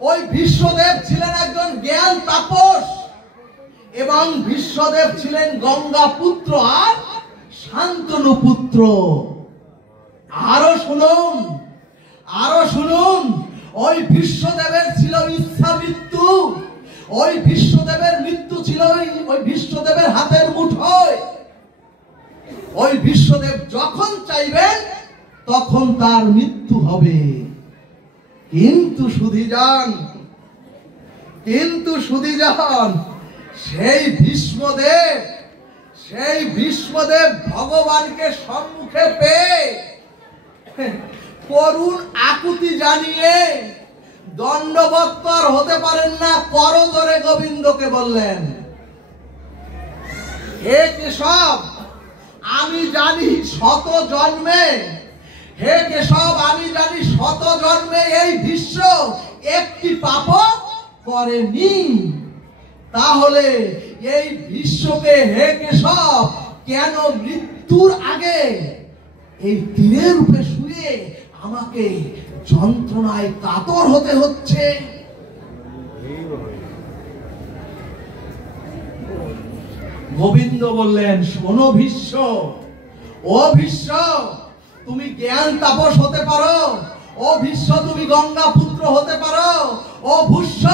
ওই বিশ্বদেব ছিলেন একজন জ্ঞান তাপস, এবং বিশ্বদেব ছিলেন গঙ্গা পুত্র আর শান্তনু পুত্র। আরো শুনুন, ওই বিশ্বদেবের ছিল ইচ্ছা মৃত্যু, ওই বিশ্বদেবের মৃত্যু ছিল ওই বিশ্বদেবের হাতের মুঠোয়। ওই বিশ্বদেব যখন চাইবেন তখন তার মৃত্যু হবে। কিন্তু সুধীজন, সেই ভীষ্মদেব ভগবানকে সম্মুখে পেয়ে করুণ আকুতি জানিয়ে দণ্ডবৎপর হতে পারেন না, করজোড়ে গোবিন্দকে বললেন, হে কেশব, আমি জানি শত জন্মে এই ভীষ্ম একটি পাপ করেনি। তাহলে এই ভীষ্মকে হে কেশব কেন মৃত্যুর আগে এই তীরের উপরে শুয়ে আমাকে যন্ত্রণায় কাতর হতে হচ্ছে? গোবিন্দ বললেন, শোনো ভীষ্ম, ও ভীষ্ম, তুমি জ্ঞান তাপস হতে পারো, ও ভীষ্ম তুমি গঙ্গা পুত্র হতে পারো, ও ভূষ্য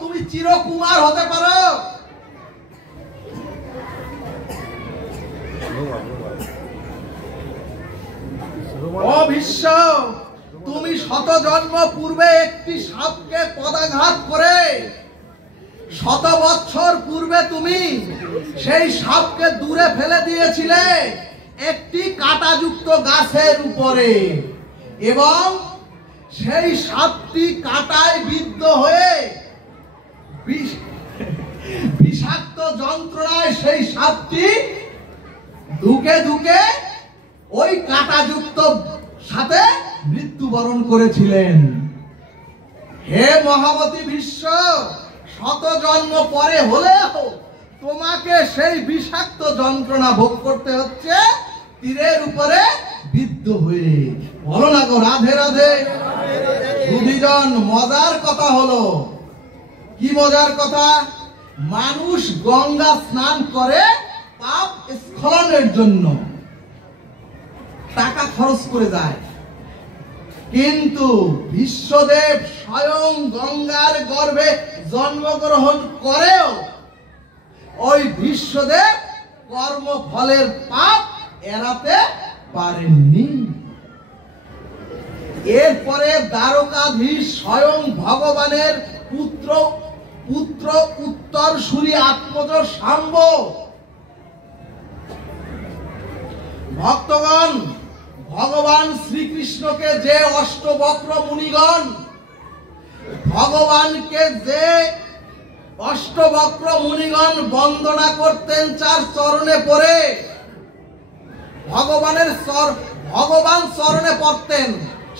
তুমি চিরকুমার হতে পারো, ও ভীষ্ম তুমি শত জন্ম পূর্বে একটি সাপকে পদাঘাত করে, শত বৎসর পূর্বে তুমি সেই সাপকে দূরে ফেলে দিয়েছিলে একটি কাঁটাযুক্ত গাছের উপরে, এবং সেই সাপটি কাঁটায় বিদ্ধ হয়ে বিষাক্ত যন্ত্রণায় সেই সাপটি ধুকে ধুকে ওই কাঁটাযুক্ত সাথে মৃত্যুবরণ করেছিলেন। হে মহাবতী ভীষ্ম, শত জন্ম পরে হলেও তোমাকে সেই বিষাক্ত যন্ত্রণা ভোগ করতে হচ্ছে তীরের উপরে বিদ্ধ হয়ে। বলো না গো রাধে রাধে। সুধীজন, মজার কথা হলো, কি মজার কথা? মানুষ গঙ্গা স্নান করে স্খলনের জন্য টাকা খরচ করে যায়, কিন্তু বিশ্বদেব স্বয়ং গঙ্গার গর্ভে জন্মগ্রহণ করেও ওই বিশ্বদেব কর্মফলের পাপ এড়াতে পারেননি। এরপরে দ্বারকাধীশ স্বয়ং ভগবানের পুত্র উত্তরসূরি আত্মজ শাম্ব। ভক্তগণ, ভগবান শ্রীকৃষ্ণকে যে অষ্টবক্র মুনিগণ ভগবানকে যে অষ্টবক্র মুনিগণ বন্দনা করতেন চার চরণে পড়ে, ভগবান চরণে পড়তেন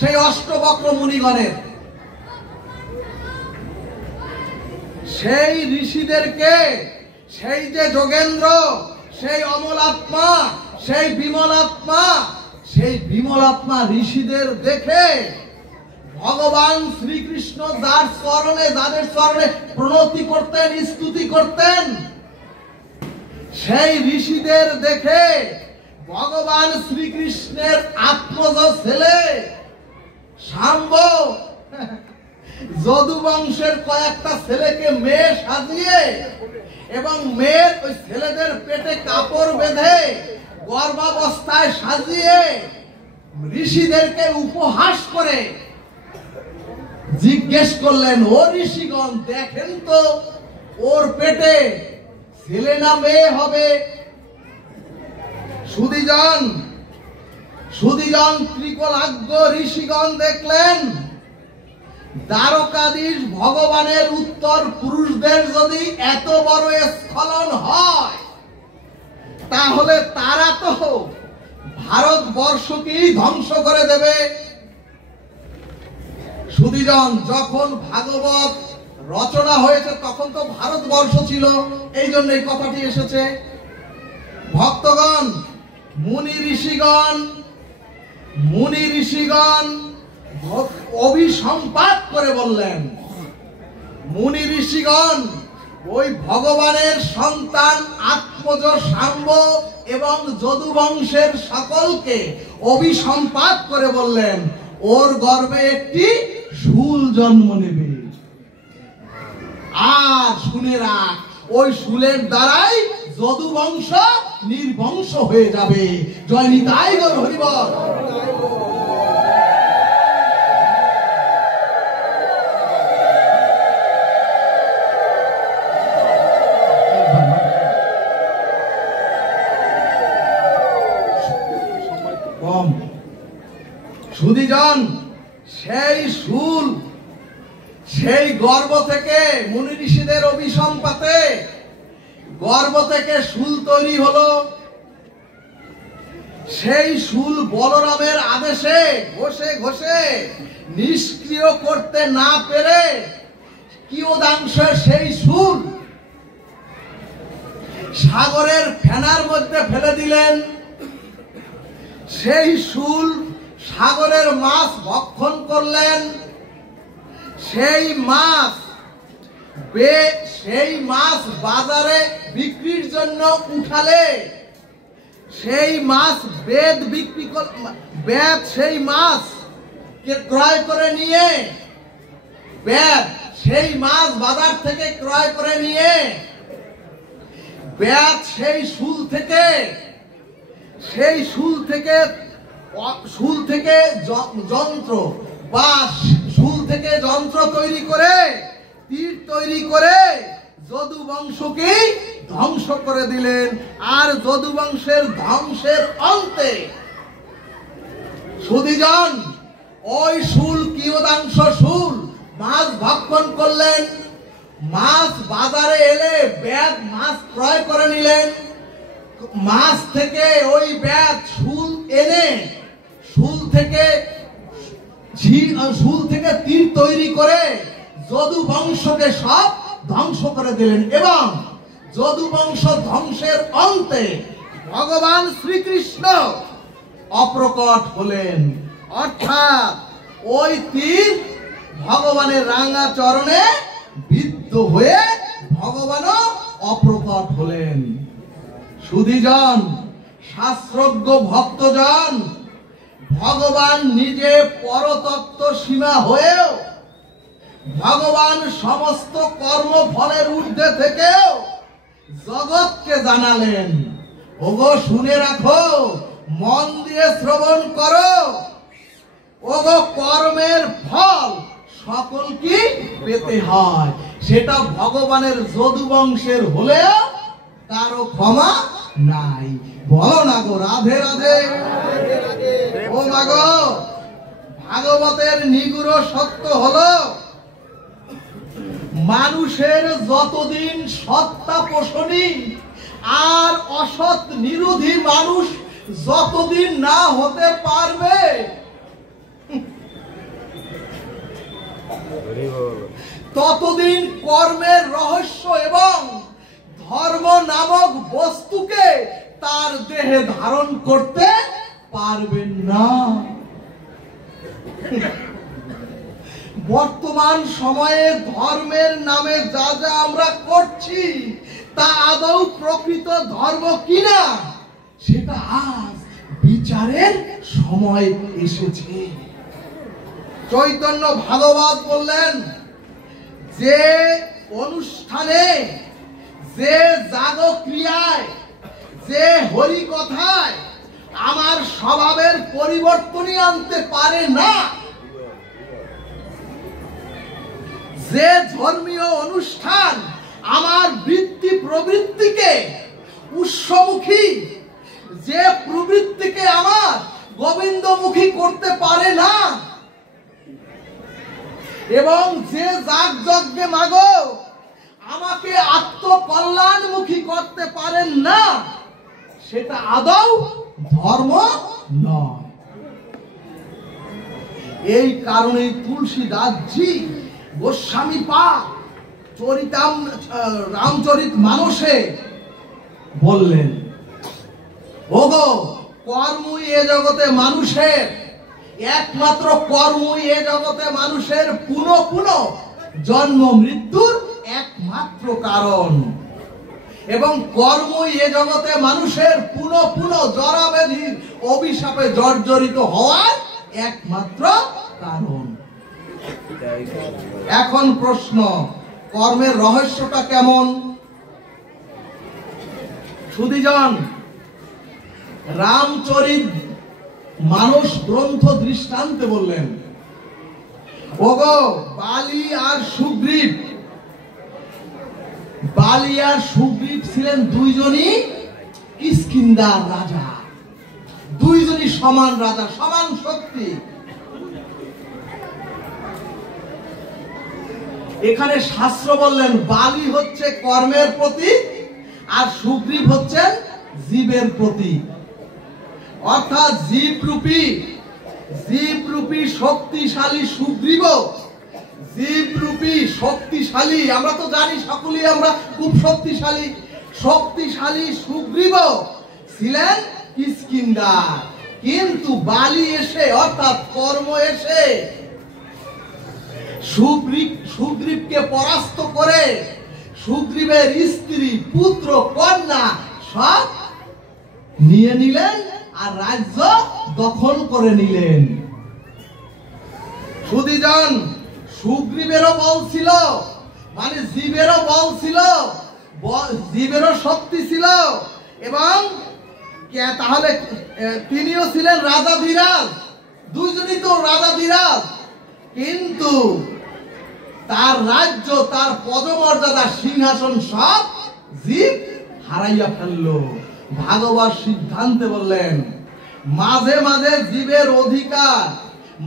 সেই অষ্টবক্র মুনিগণের, সেই ঋষিদেরকে, সেই যে যোগেন্দ্র, সেই অমলাত্মা, সেই বিমলাত্মা, সেই বিমলাত্মা ঋষিদের দেখে ভগবান শ্রীকৃষ্ণ যাদের চরণে প্রণতি করতেন, স্তুতি করতেন, সেই ঋষিদের দেখে ভগবান শ্রীকৃষ্ণের আত্মজ ছেলে শাম্ব যদু বংশের কয়েকটা ছেলেকে মেয়ে সাজিয়ে এবং মেয়ের ওই ছেলেদের পেটে কাপড় বেঁধে গর্ভাবস্থায় সাজিয়ে ঋষিদেরকে উপহাস করে জিজ্ঞেস করলেন, ও ঋষিগণ, দেখেন তো ওর পেটে ছেলে না মেয়ে হবে? সুধীজন ত্রিকলাজ্ঞ ঋষিগণ দেখলেন দ্বারকাধীশ ভগবানের উত্তর পুরুষদের যদি এত বড় স্খলন হয়, তাহলে তারা তো ভারতবর্ষকেই ধ্বংস করে দেবে। সুধীজন, যখন ভাগবত রচনা হয়েছে তখন তো ভারতবর্ষ ছিল, এই জন্য এই কথাটি এসেছে। ভক্তগণ, মুনি ঋষিগণ অভিসম্পাত করে বললেন, মুনি ঋষিগণ ওই ভগবানের সন্তান আত্মজ শাম্ব এবং যদু বংশের সকলকে অভিসম্পাত করে বললেন, ওর গর্ভে একটি শূল জন্ম নেবে, আর শুনে রাখ, ওই শূলের দ্বারাই যদু বংশ নির্বংশ হয়ে যাবে। জয় নিতাই গৌর হরি বল। সুধীজন, সেই শূল, সেই গর্ভ থেকে মুনি ঋষিদের অভিসম্পাতে গর্ভ থেকে শূল তৈরি হলো। সেই শূল বলরামের আদেশে ঘষে ঘষে নিষ্ক্রিয় করতে না পেরে কিয়দাংশের সেই শূল সাগরের ফেনার মধ্যে ফেলে দিলেন। সেই শূল সাগরের মাছ ভক্ষণ করলেন। সেই মাছ বাজারে বিক্রির জন্য উঠালে সেই মাছ বেদ সেই মাছ ক্রয় করে নিয়ে সেই মাছ বাজার থেকে ক্রয় করে নিয়ে বেদ সেই শুল থেকে যন্ত্র বা শুল থেকে যন্ত্র তৈরি করে তীর তৈরি করে যদু বংশকে ধ্বংস করে দিলেন। আর যদু বংশের ধ্বংসের অন্তে সুধীজন ওই শুল কিয়দাংশ শুল মাছ ভক্ষণ করলেন। মাছ বাজারে এলে বেদ মাছ ক্রয় করে নিলেন। মাছ থেকে ওই বেদ শুল এনে শুল থেকে তীর তৈরি করে যদু বংশকে সব ধ্বংস করে দিলেন। এবং যদু বংশ ধ্বংসের অন্তে ভগবান শ্রীকৃষ্ণ অপ্রকট হলেন। অর্থাৎ ওই তীর ভগবানের রাঙা চরণে বিদ্ধ হয়ে ভগবানও অপ্রকট হলেন। সুধীজন, শাস্ত্রজ্ঞ ভক্তজন, ভগবান নিজে পরতত্ত্ব সীমা হয়েও, ভগবান সমস্ত কর্মফলের ঊর্ধ্বে থেকেও জগৎকে জানালেন, ওগো শুনে রাখো, মন দিয়ে শ্রবণ করো, ওগো কর্মের ফল সকলকে পেতে হয়, সেটা ভগবানের যদু বংশের হলেও কারো ক্ষমা নাই। বলো না গো রাধে রাধে। ও মাগো, ভাগবতের নিগুড় সত্য হলো, মানুষের যতদিন সত্তা পোষণী আর অসৎ নিরোধী মানুষ যতদিন না হতে পারবে, ততদিন কর্মের রহস্য এবং ধর্ম নামক বস্তুকে তার দেহে ধারণ করতে পারবেন না। বর্তমান সময়ে ধর্মের নামে যা যা আমরা করছি তা আদৌ প্রকৃত ধর্ম কিনা সেটা আজ বিচারের সময় এসেছে। চৈতন্য ভাগবত বললেন, যে অনুষ্ঠানে, যে যাগক্রিয়ায়, যে হরি কথায় আমার স্বভাবের পরিবর্তনই আনতে পারে না, যে ধর্মীয় অনুষ্ঠান আমার বৃত্তি প্রবৃত্তিকে উৎসমুখী, যে প্রবৃত্তিকে আমার গোবিন্দমুখী করতে পারে না, এবং যে যাগযজ্ঞে মাগো আমাকে আত্মকল্যাণমুখী করতে পারেন না, সেটা আদৌ ধর্ম নয়। এই কারণে তুলসীদাসজি গোস্বামী পাদ রামচরিত মানসে বললেন, ওগো কর্মই এ জগতে মানুষের, একমাত্র কর্মই এ জগতে মানুষের পুনঃ পুনঃ জন্ম মৃত্যুর একমাত্র কারণ, এবং কর্মই এ জগতে মানুষের পুনঃ পুনঃ জরা ব্যাধির অভিশাপে জর্জরিত হওয়ার একমাত্র কারণ। এখন প্রশ্ন, কর্মের রহস্যটা কেমন? সুধীজন, রামচরিত মানস গ্রন্থ দৃষ্টান্তে বললেন, ওগো বালি আর সুগ্রীব, বালি আর সুগ্রীব ছিলেন দুইজনই কিষ্কিন্ধার রাজা, দুইজনই সমান রাজা, সমান শক্তি। এখানে শাস্ত্র বললেন বালি হচ্ছে কর্মের প্রতীক আর সুগ্রীব হচ্ছেন জীবের প্রতীক, অর্থাৎ জীবরূপী শক্তিশালী সুগ্রীব, জীবরূপী শক্তিশালী, আমরা তো জানি সকলেই আমরা খুব শক্তিশালী সুগ্রীব ছিলেন কিষ্কিন্ধার, কিন্তু বালি এসে অর্থাৎ কর্ম এসে সুগ্রীবকে পরাস্ত করে সুগ্রীবের স্ত্রী, পুত্র, কন্যা সব নিয়ে নিলেন আর রাজ্য দখল করে নিলেন। সুধীজন, সুগ্রীবেরও বল ছিল, মানে জীবেরও বল ছিল, জীবেরও শক্তি ছিল, এবং তাহলে তিনিও ছিলেন রাজাধিরাজ, দুইজনই তো রাজাধিরাজ, কিন্তু তার রাজ্য, তার পদমর্যাদা, সিংহাসন সব জীব হারাইয়া ফেললো। ভাগবত সিদ্ধান্তে বললেন, মাঝে মাঝে জীবের অধিকার,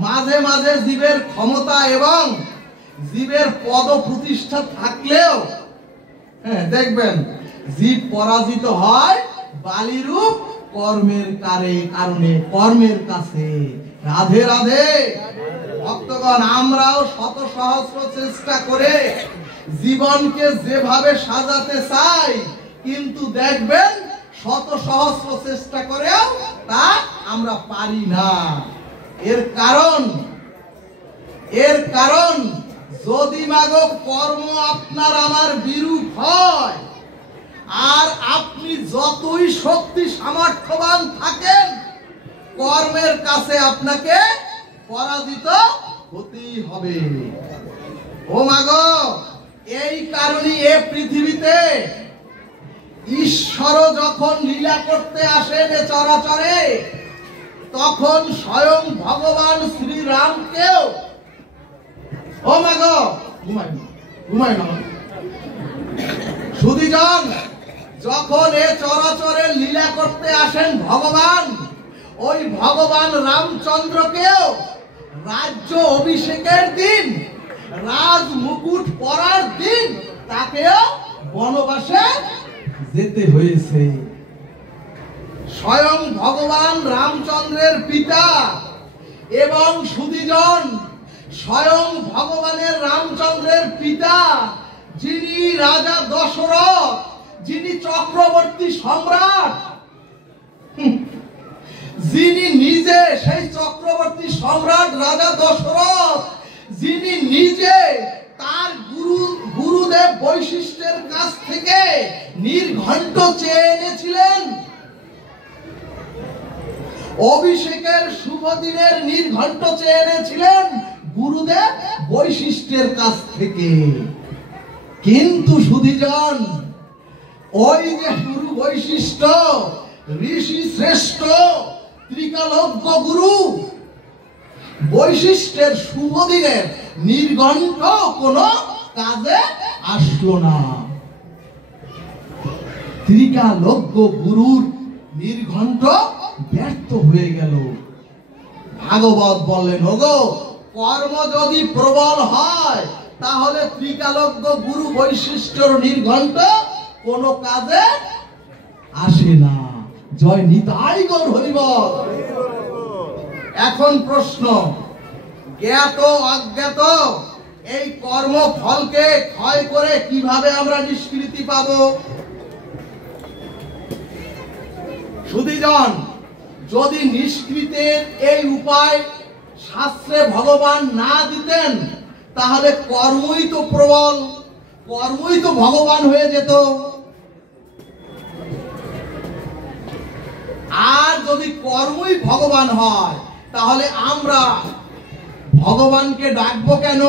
মাঝে মাঝে জীবের ক্ষমতা এবং জীবের পদ প্রতিষ্ঠা থাকলেও দেখবেন জীব পরাজিত হয় বালিরূপ কর্মের কারণে, কর্মের কাছে। রাধে রাধে। ভক্তগণ, আমরাও শত সহস্র চেষ্টা করে জীবনকে যেভাবে সাজাতে চাই, কিন্তু দেখবেন শত সহস্র চেষ্টা করেও তা আমরা পারি না। এর কারণ যদি মাগো কর্ম আপনার আমার বিরূপ হয়, আর আপনি যতই শক্তি সামর্থ্যবান থাকেন, কর্মের কাছে আপনাকে পরাজিত হতেই হবে। ও মাগো, এই কারণে এ পৃথিবীতে ঈশ্বর যখন লীলা করতে আসেন এ চরাচরে, তখন স্বয়ং ভগবান শ্রীরামকেও, ও মাগো ঘুমাই না সুধীজন, যখন এ চরাচরে লীলা করতে আসেন ভগবান, ওই ভগবান রামচন্দ্রকেও রাজ্য অভিষেকের দিন, রাজ মুকুট পরার দিন তাকেও বনবাসে যেতে হয়েছে। স্বয়ং ভগবান রামচন্দ্রের পিতা এবং সুধীজন, স্বয়ং ভগবানের রামচন্দ্রের পিতা যিনি রাজা দশরথ, যিনি চক্রবর্তী সম্রাট, যিনি নিজে সেই চক্রবর্তী সম্রাট রাজা দশরথ, যিনি নিজে তার গুরুদেব বৈশিষ্ট্যের কাছ থেকে নির্ঘণ্ট চেয়ে এনেছিলেন, অভিষেকের শুভ দিনের নির্ঘণ্ট চেয়ে এনেছিলেন গুরুদেব বৈশিষ্ট্যের কাছ থেকে। কিন্তু সুধীজন, ওই যে গুরু বৈশিষ্ট্য, ঋষি শ্রেষ্ঠ ত্রিকালজ্ঞ গুরু বৈশিষ্ট্যের শুভ দিনের নির্ঘণ্ট কোনো কাজে আসলো না। ত্রিকালজ্ঞ গুরুর নির্ঘণ্ট ব্যর্থ হয়ে গেল। ভাগবত বললেন, ওগো, কর্ম যদি প্রবল হয় তাহলে ত্রিকালজ্ঞ গুরু বৈশিষ্ট্যর নির্ঘণ্ট কোনো কাজে আসে না। জয় নিতাই গৌর হরিবল। এখন প্রশ্ন, জ্ঞাত অজ্ঞাত এই কর্ম ফলকে ক্ষয় করে কিভাবে আমরা নিষ্কৃতি পাব? সুধীজন, যদি নিষ্কৃতের এই উপায় শাস্ত্রে ভগবান না দিতেন, তাহলে কর্মই তো প্রবল, কর্মই তো ভগবান হয়ে যেত। আর যদি কর্মই ভগবান হয়, তাহলে আমরা ভগবানকে ডাকবো কেন?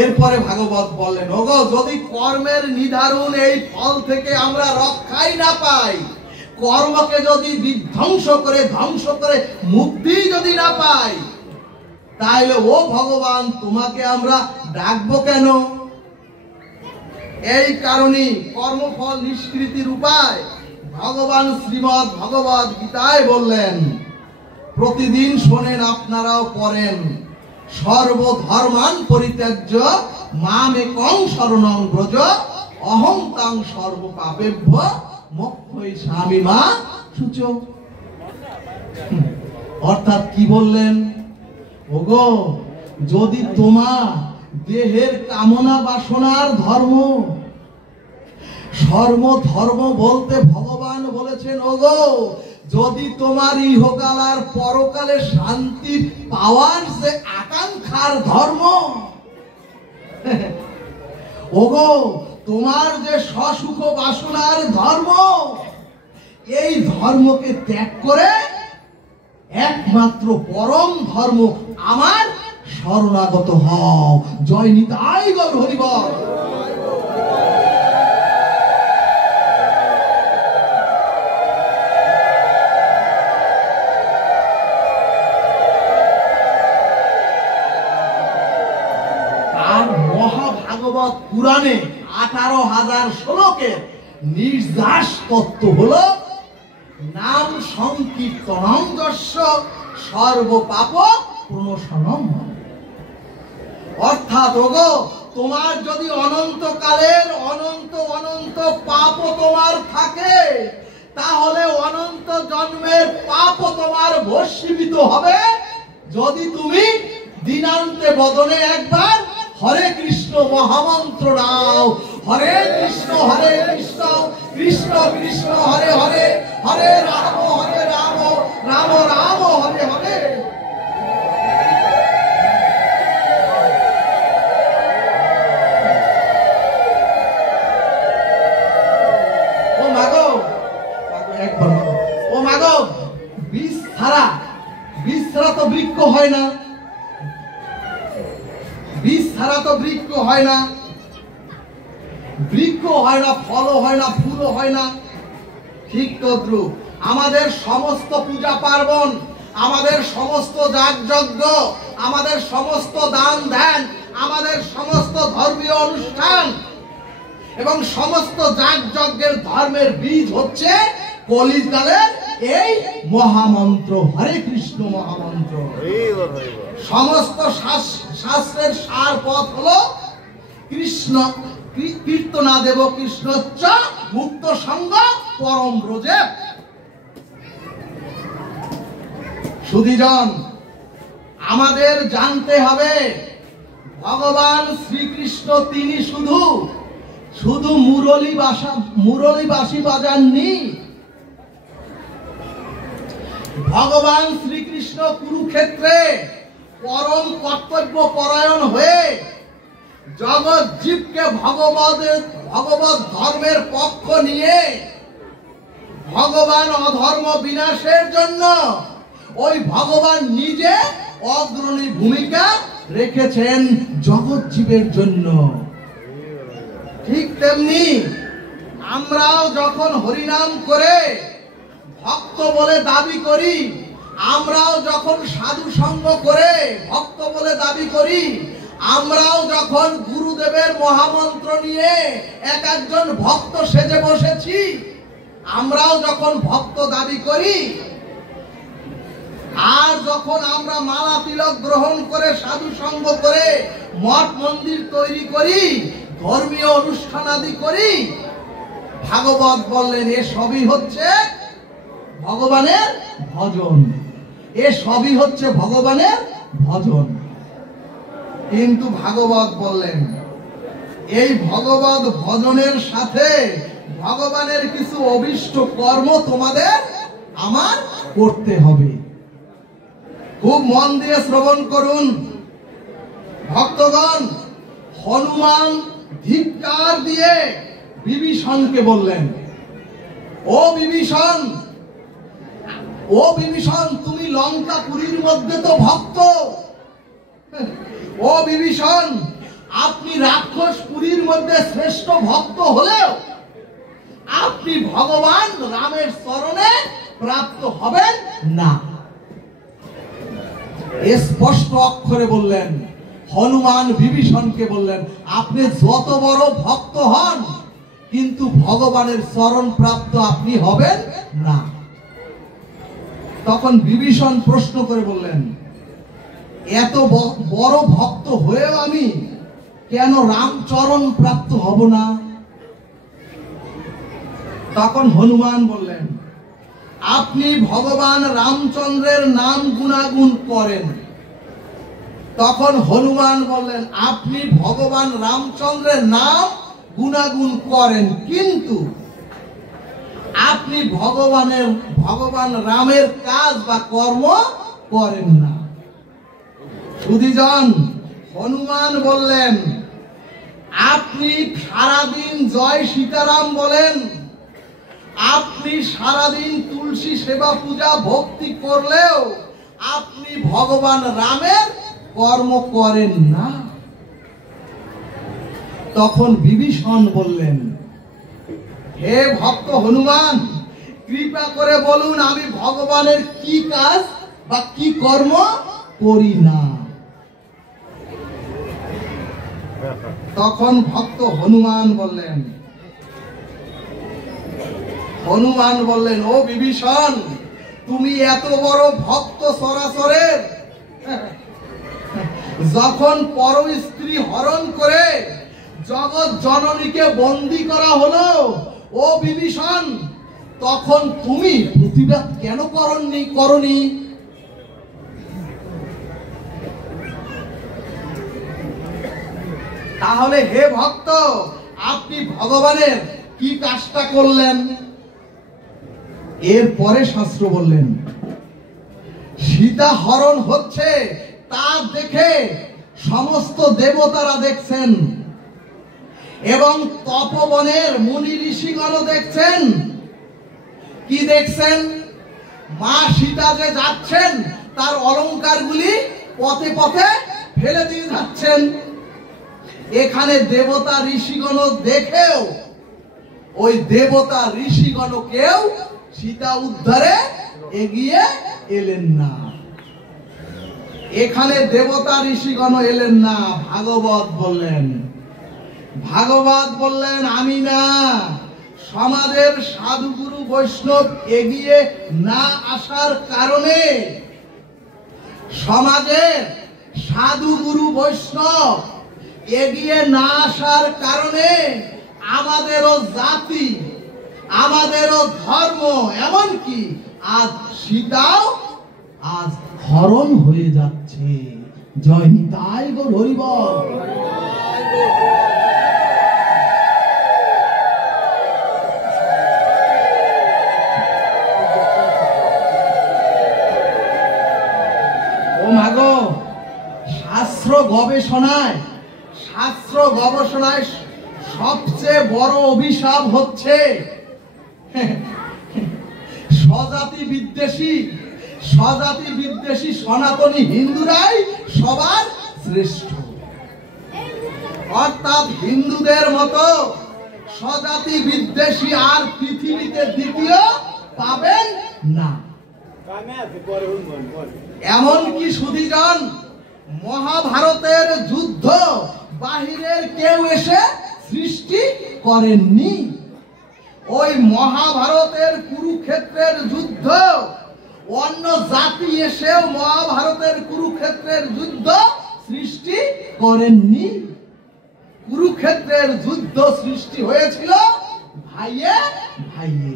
এরপরে ভাগবত বললেন, ওগো, যদি কর্মের নিধারুন এই ফল থেকে আমরা রক্ষাই না পাই, কর্মকে যদি বিধ্বংস করে ধ্বংস করে মুক্তি যদি না পাই, তাহলে ও ভগবান তোমাকে আমরা ডাকবো কেন? এই কারণে কর্মফল নিষ্কৃতির উপায় ভগবান শ্রীমদ্ ভগবদ গীতায় বললেন। প্রতিদিন শোনেন, আপনারাও পড়েন, সর্বধর্মান পরিত্যাজ্য মামেকং শরণং ব্রজ অহং তাং সর্বপাপেভ্য মোক্ষয়িষ্যামি মা শুচো। অর্থাৎ কি বললেন? ওগো, যদি তোমার দেহের কামনা বাসনার ধর্ম, ধর্ম বলতে ভগবান বলেছেন, ওগো, যদি তোমার ইহকাল আর পরকালে শান্তি পাওয়ার যে আকাঙ্ক্ষার ধর্ম, ওগো, তোমার যে সসুখ বাসনার ধর্ম, এই ধর্মকে ত্যাগ করে একমাত্র পরম ধর্ম আমার শরণাগত হও। জয় নিতাই গৌর হরিবল। আর মহাভাগবত পুরাণে 18,000 শ্লোকের নির্যাস তত্ত্ব হলো নাম সংকীর্তনং যস্য সর্বপাপ প্রণশনম। অর্থাৎ, ওগো, তোমার যদি অনন্তকালের অনন্ত পাপ তোমার থাকে, তাহলে অনন্ত জন্মের পাপ তোমার ভস্মীভূত হবে যদি তুমি দিনান্তে বদনে একবার হরে কৃষ্ণ মহামন্ত্র নাও। হরে কৃষ্ণ কৃষ্ণ কৃষ্ণ হরে হরে, হরে রাম রাম রাম হরে হরে। বীজ ছাড়া তো বৃক্ষ হয় না, বৃক্ষ হয় না, ফলও হয় না, ফুলও হয় না। ঠিক তদ্রূপ আমাদের সমস্ত পূজা পার্বণ, আমাদের সমস্ত যাগযজ্ঞ, আমাদের সমস্ত দান ধ্যান, আমাদের সমস্ত ধর্মীয় অনুষ্ঠান এবং সমস্ত যাগযজ্ঞের ধর্মের বীজ হচ্ছে কলিকালের এই মহামন্ত্র, হরে কৃষ্ণ মহামন্ত্র। সমস্ত শাস্ত্রের সার পথ হলো কৃষ্ণ কীর্তনা দেব কৃষ্ণচ্চ মুক্ত সঙ্গ পরম ব্রজে। সুধীজন, আমাদের জানতে হবে ভগবান শ্রীকৃষ্ণ তিনি শুধু মুরলী বাঁশি বাজাননি। ভগবান শ্রীকৃষ্ণ কুরুক্ষেত্রে পরম কর্তব্য পরায়ণ হয়ে জগৎ জীবকে ভগবত ধর্মের পক্ষ নিয়ে ভগবান অধর্ম বিনাশের জন্য ওই ভগবান নিজে অগ্রণী ভূমিকা রেখেছেন জগৎ জীবের জন্য। ঠিক তেমনি আমরাও যখন হরিনাম করে ভক্ত বলে দাবি করি, আমরাও যখন সাধু সঙ্গ করে ভক্ত বলে দাবি করি, আমরাও যখন গুরুদেবের মহামন্ত্র নিয়ে এক একজন ভক্ত সেজে বসেছি, আমরাও যখন ভক্ত দাবি করি, আর যখন আমরা মালা তিলক গ্রহণ করে সাধু সঙ্গ করে মঠ মন্দির তৈরি করি, ধর্মীয় অনুষ্ঠান আদি করি, ভাগবত বললেন এ সবই হচ্ছে ভগবানের ভজন, এ সবই হচ্ছে ভগবানের ভজন। কিন্তু ভাগবত বললেন এই ভগবত ভজনের সাথে ভগবানের কিছু অভিষ্ট কর্ম তোমাদের আমার করতে হবে। খুব মন দিয়ে শ্রবণ করুন ভক্তগণ। হনুমান ধিক্কার দিয়ে বিভীষণকে বললেন, ও বিভীষণ, ও বিভীষণ, তুমি লঙ্কাপুরীর মধ্যে তো ভক্ত। ও বিভীষণ, আপনি রাক্ষসপুরীর মধ্যে শ্রেষ্ঠ ভক্ত হলেও আপনি ভগবান রামের চরণে প্রাপ্ত হবেন না। স্পষ্ট অক্ষরে বললেন হনুমান বিভীষণকে বললেন, আপনি যত বড় ভক্ত হন কিন্তু ভগবানের চরণ প্রাপ্ত আপনি হবেন না। তখন বিভীষণ প্রশ্ন করে বললেন, এত বড় ভক্ত হয়েও আমি কেন রামচরণ প্রাপ্ত হব না? তখন হনুমান বললেন, আপনি ভগবান রামচন্দ্রের নাম গুণাগুণ করেন। তখন হনুমান বললেন, আপনি ভগবান রামচন্দ্রের নাম গুণাগুণ করেন কিন্তু আপনি ভগবান রামের কাজ বা কর্ম করেন না। সুধীজন, হনুমান বললেন, আপনি সারাদিন জয় সীতারাম বলেন, আপনি সারাদিন তুলসী সেবা পূজা ভক্তি করলেও আপনি ভগবান রামের কর্ম করেন না। তখন বিভীষণ বললেন, হে ভক্ত হনুমান, কৃপা করে বলুন আমি ভগবানের কি কাজ বা কি কর্ম করি না। তখন ভক্ত হনুমান বললেন, ও বিভীষণ, তুমি এত বড় ভক্ত সরাসরের, যখন পর স্ত্রী হরণ করে জগৎ জননীকে বন্দী করা হলো, ও বিভীষণ, তখন তুমি প্রতিবাদ কেন করনি? তাহলে হে ভক্ত, আপনি ভগবানের কি কাজটা করলেন? এরপরে শাস্ত্র বললেন, সীতা হরণ হচ্ছে তা দেখে সমস্ত দেবতারা দেখছেন এবং তপবনের মুনি ঋষিগণও দেখছেন। কি দেখছেন? মা সীতা যে যাচ্ছেন তার অলংকারগুলি পথে পথে ফেলে দিয়ে যাচ্ছেন। এখানে দেবতা ঋষিগণ দেখেও ওই দেবতা ঋষিগণ কেউ সীতা উদ্ধারে এগিয়ে এলেন না। এখানে দেবতা ঋষিগণ এলেন না। ভাগবত বললেন আমি না। সমাজের সাধুগুরু বৈষ্ণব এগিয়ে না আসার কারণে, সমাজের সাধুগুরু বৈষ্ণব এগিয়ে না আসার কারণে আমাদেরও জাতি, আমাদেরও ধর্ম, এমনকি আজ সীতাও আজ হরণ হয়ে যাচ্ছে। জয় নিতাই গো হরি বল। ও মাগো, শাস্ত্র গবেষণায় সবচেয়ে বড় অভিশাপ হচ্ছে স্বজাতি বিদ্বেষী সনাতনী হিন্দুরাই সবার শ্রেষ্ঠ। অর্থাৎ হিন্দুদের মতো স্বজাতি বিদ্বেষী আর পৃথিবীতে দ্বিতীয় পাবেন না। এমনকি সুধীজন, মহাভারতের যুদ্ধ বাহিরের কেউ এসে সৃষ্টি করেননি। ওই মহাভারতের কুরুক্ষেত্রের যুদ্ধ অন্য জাতি এসেও মহাভারতের কুরুক্ষেত্রের যুদ্ধ সৃষ্টি করেননি। কুরুক্ষেত্রের যুদ্ধ সৃষ্টি হয়েছিল ভাইয়ে ভাইয়ে,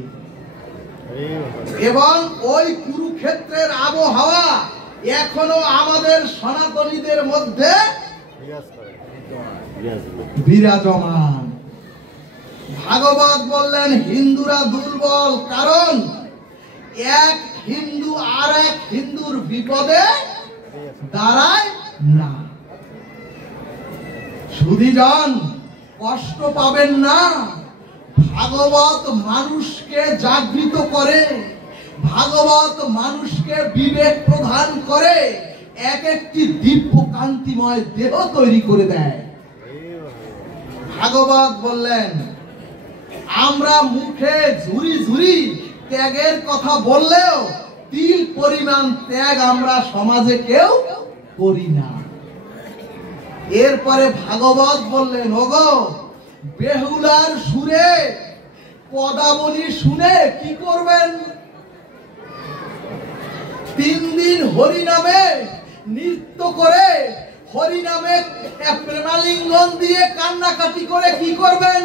এবং ওই কুরুক্ষেত্রের আবহাওয়া এখনো আমাদের সনাতনীদের মধ্যে বিরাজমান। ভাগবত বললেন হিন্দুরা দুর্বল, কারণ এক হিন্দু আর এক হিন্দুর বিপদে দাঁড়ায় না। সুধীজন, কষ্ট পাবেন না। ভাগবত মানুষকে জাগৃত করে, ভাগবত মানুষকে বিবেক প্রদান করে, এক একটি দিব্য কান্তিময় দেহ তৈরি করে দেয়। ভাগবত বললেন আমরা মুখে ঝুরি ঝুরি ত্যাগের কথা বললেও তিল পরিমাণ ত্যাগ আমরা সমাজে কেউ করি না। এরপরে ভাগবত বললেন ওগো, বেহুলার সুরে পদাবলী শুনে কি করবেন? 3 দিন হরিনামে নৃত্য করে, হরিনামে প্রেমালিঙ্গন দিয়ে কান্নাকাটি করে কি করবেন?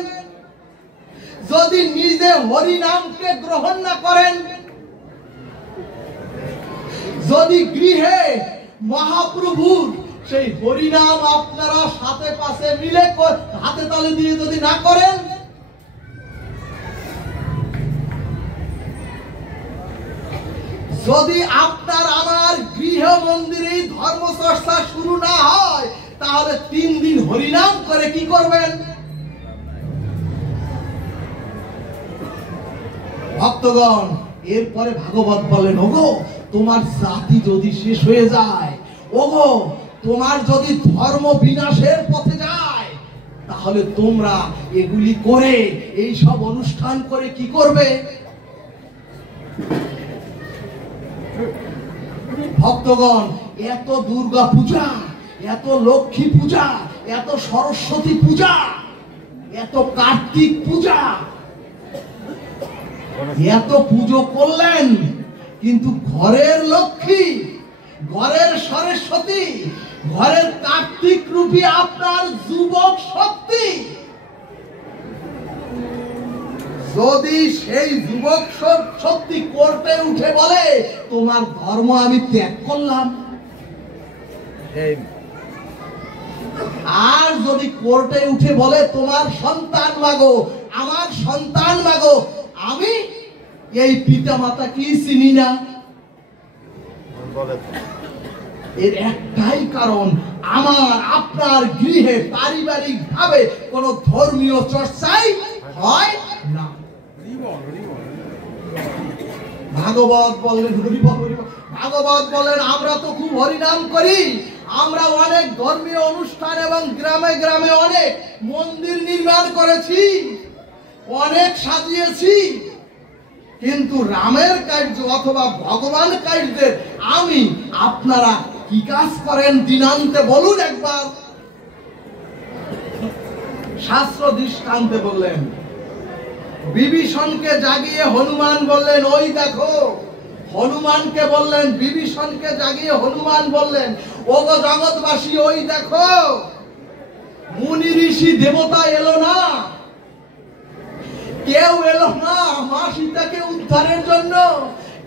যদি নিজে হরিনামকে গ্রহণ না করেন, যদি গৃহে মহাপ্রভুর সেই হরিনাম আপনারা সাথে পাশে মিলে হাতে তালে দিয়ে যদি না করেন, যদি আপনার আমার গৃহ মন্দিরে ধর্মচর্চা শুরু না হয়, তাহলে 3 দিন হরিনাম করে কি করবেন? ভক্তগণ, এরপরে ভাগবত বলেন ওগো, তোমার জাতি যদি শেষ হয়ে যায়, ওগো তোমার যদি ধর্ম বিনাশের পথে যায়, তাহলে তোমরা এগুলি করে, এই সব অনুষ্ঠান করে কি করবে? ভক্তগণ, এত দুর্গা পূজা, এত লক্ষ্মী পূজা, এত সরস্বতী পূজা, এত কার্তিক পূজা, এত পুজো করলেন, কিন্তু ঘরের লক্ষ্মী, ঘরের সরস্বতী, ঘরের কার্তিক রূপী আপনার যুবক শক্তি, যদি সেই যুবক শক্তি কোর্টে উঠে বলে তোমার ধর্ম আমি ত্যাগ করলাম, আর যদি কোর্টে উঠে বলে তোমার সন্তান মাগো, আমার সন্তান মাগো, আমি এই পিতা মাতা কি চিনি না, এর একটাই কারণ, আমার আপনার গৃহে পারিবারিক ভাবে কোন ধর্মীয় চর্চাই হয় না। ভাগবত বললেন হরিবল, ভাগবত বলেন আমরা তো খুব হরিনাম করি, আমরা অনেক ধর্মীয় অনুষ্ঠান এবং গ্রামে গ্রামে অনেক মন্দির নির্মাণ করেছি, অনেক সাজিয়েছি, কিন্তু রামের কার্য অথবা ভগবান কার্যে আমি আপনারা কি কাজ করেন দিনান্তে বলুন একবার। শাস্ত্র দৃষ্টান্তে বললেন, বিভীষণকে জাগিয়ে হনুমান বললেন ওই দেখো। হনুমানকে বললেন, বিভীষণকে জাগিয়ে হনুমান বললেন ওগো জগৎবাসী ওই দেখো, মুনি ঋষি দেবতা এলো না, কেউ এলো না মা সীতাকে উদ্ধারের জন্য,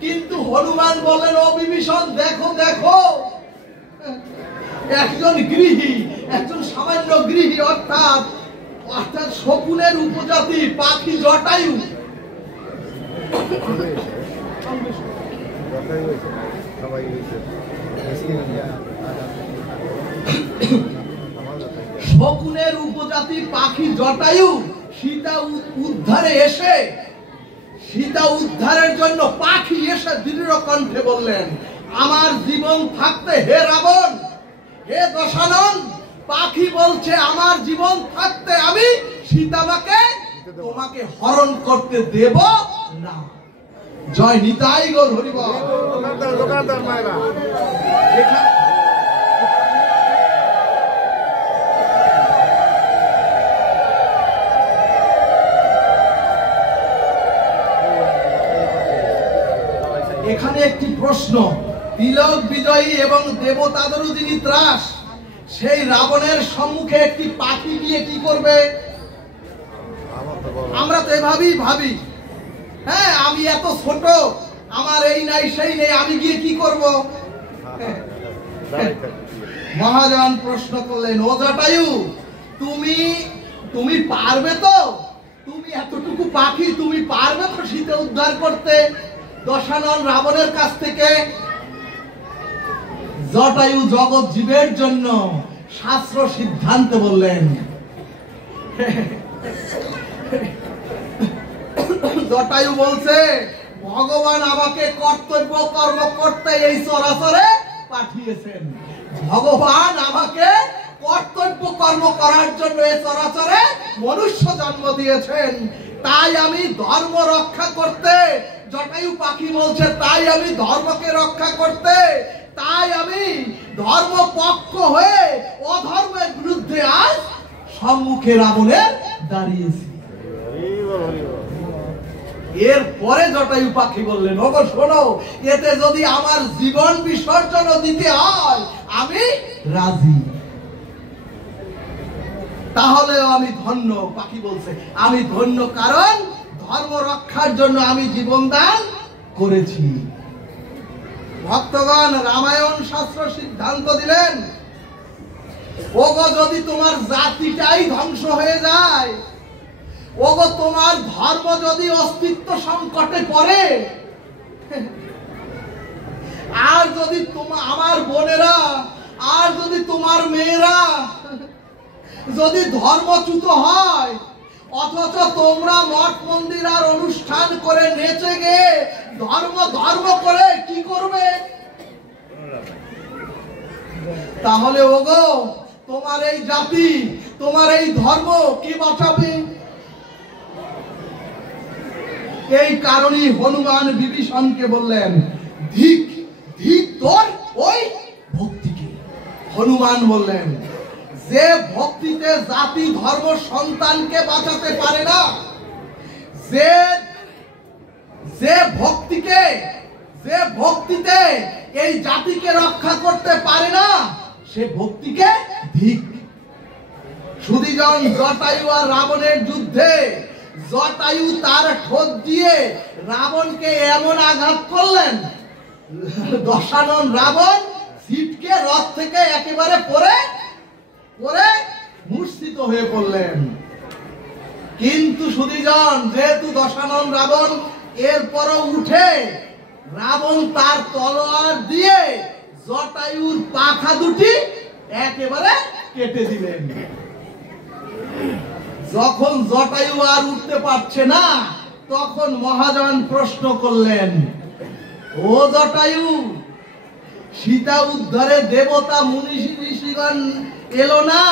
কিন্তু হনুমান বললেন ও বিভীষণ দেখো দেখো, একজন গৃহী, একজন সামান্য গৃহী, অর্থাৎ শকুনের উপজাতি পাখি জটায়ু শকুনের উপজাতি পাখি জটায়ু সীতা উদ্ধারে এসে, সীতা উদ্ধারের জন্য পাখি এসে দৃঢ় কণ্ঠে বললেন আমার জীবন থাকতে হে রাবণ, হে দশানন, পাখি বলছে আমার জীবন থাকতে আমি সীতামাকে তোমাকে হরণ করতে দেব না। জয় নিতাই গৌর হরি বল। এখানে একটি প্রশ্ন, তিলক বিজয়ী এবং দেবতাদেরও যিনি ত্রাস, সেই রাবণের সম্মুখে একটি পাখি গিয়ে কি করবে? আমরা তো এভাবেই ভাবি, হ্যাঁ আমি এত ছোট, আমার এই নাই সেই নেই, আমি গিয়ে কি করব? মহাজন প্রশ্ন করলেন ও জটায়ু তুমি পারবে তো? তুমি এতটুকু পাখি, তুমি পারবে তো সীতা উদ্ধার করতে দশানন রাবণের কাছ থেকে? জটায়ু জগৎ জীবের জন্য শাস্ত্র সিদ্ধান্ত বললেন, জটায়ু বলছে ভগবান আমাকে কর্তব্য কর্ম করতে এই চরাচরে পাঠিয়েছেন, ভগবান আমাকে কর্তব্য কর্ম করার জন্য এই চরাচরে মনুষ্য জন্ম দিয়েছেন, তাই আমি ধর্ম রক্ষা করতে, জটায়ু পাখি বলছে তাই আমি ধর্মকে রক্ষা করতে, তাই আমি ধর্ম পক্ষ হয়ে অধর্মের বিরুদ্ধে আজ সম্মুখে রাবণের দাঁড়িয়েছি। এরপরে জটায়ু পাখি বললেন ওগো শোনো, এতে যদি আমার জীবন বিসর্জন দিতে হয় আমি রাজি, তাহলেও আমি ধন্য। পাখি বলছে আমি ধন্য, কারণ ধর্ম রক্ষার জন্য আমি জীবন দান করেছি। ভক্তগণ, রামায়ণ শাস্ত্র সিদ্ধান্ত দিলেন ওগো যদি তোমার জাতিটাই ধ্বংস হয়ে যায়, ওগো তোমার ধর্ম যদি অস্তিত্ব সংকটে পড়ে, আর যদি আমার বোনেরা, আর যদি তোমার মেয়েরা যদি ধর্মচ্যুত হয়, অথচ তোমরা মঠ মন্দির আর অনুষ্ঠান করে নেচে গে ধর্ম করে কি করবে? তাহলে ওগো তোমার এই জাতি, তোমার এই ধর্ম কি বাঁচাবে? এই কারণেই হনুমান বিভীষণকে বললেন ধিক ধিক তোর ওই ভক্তিকে। হনুমান বললেন যে ভক্তিতে জাতি ধর্ম সন্তানকে বাঁচাতে পারে না, যে ভক্তিতে এই জাতিকে রক্ষা করতে পারে না, সে ভক্তিকে ধিক। সুধীজন, জটায়ু আর রাবণের যুদ্ধে জটায়ু তার ঠোঁট দিয়ে রাবণকে এমন আঘাত করলেন, দশানন রাবণ ছিটকে রথ থেকে একেবারে পড়ে মূর্ছিত হয়ে পড়লেন। কিন্তু সুধীজন, যেহেতু দশানন রাবণ এরপরও উঠে, রাবণ তার তলোয়ার দিয়ে জটায়ুর পাখা দুটি একেবারে কেটে দিলেন। যখন জটায়ু আর উঠতে পারছে না, তখন মহাজন প্রশ্ন করলেন ও জটায়ু, সীতা উদ্ধারে দেবতা মুনি ঋষিগণ এলো না,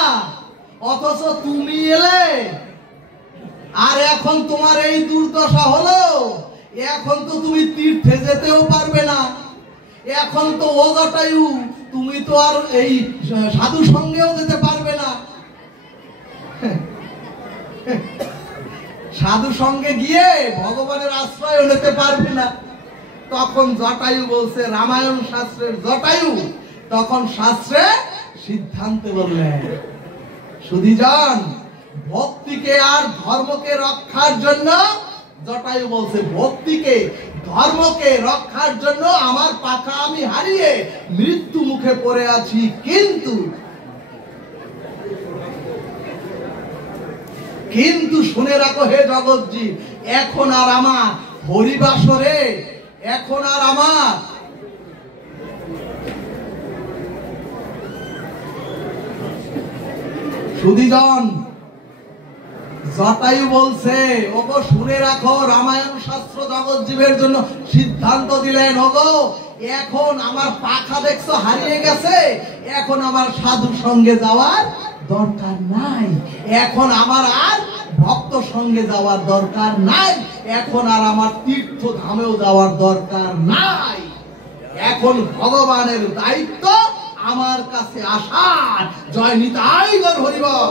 অথচ তুমি এলে। আর এখন তোমার এই দুর্দশা হলো, এখন তো তুমি তীর্থে যেতেও পারবে না। এখন তো ও জটায়ু, তুমি তো আর এই সাধু সঙ্গেও যেতে পারবে না। সাধু সঙ্গে গিয়ে ভগবানের আশ্রয় নিতে পারবে না। তখন জটায়ু বলছে, রামায়ণ শাস্ত্রের জটায়ু তখন শাস্ত্রে সিদ্ধান্ত বললেন, সুধীজন, ভক্তিকে আর ধর্মকে রক্ষার জন্য, জটায়ু বলছে ভক্তিকে ধর্মকে রক্ষার জন্য আমার পাখা আমি হারিয়ে মৃত্যু মুখে পড়ে আছি, কিন্তু শুনে রাখো হে জগৎজী, এখন আর আমার হরিবাসরে, এখন আর আমার সুধীজন, জটায়ু বলছে, ওগো শুনে রাখো, রামায়ণ শাস্ত্র জগৎজীবের জন্য সিদ্ধান্ত দিলেন, ওগো এখন আমার পাখা দেখছো হারিয়ে গেছে, এখন আমার সাধু সঙ্গে যাওয়ার দরকার নাই, এখন আমার আর ভক্ত সঙ্গে যাওয়ার দরকার নাই, এখন আর আমার তীর্থ ধামেও যাওয়ার দরকার নাই, এখন ভগবানের দায়িত্ব আমার কাছে আসার। জয় নিতাই গৌর হরিবল।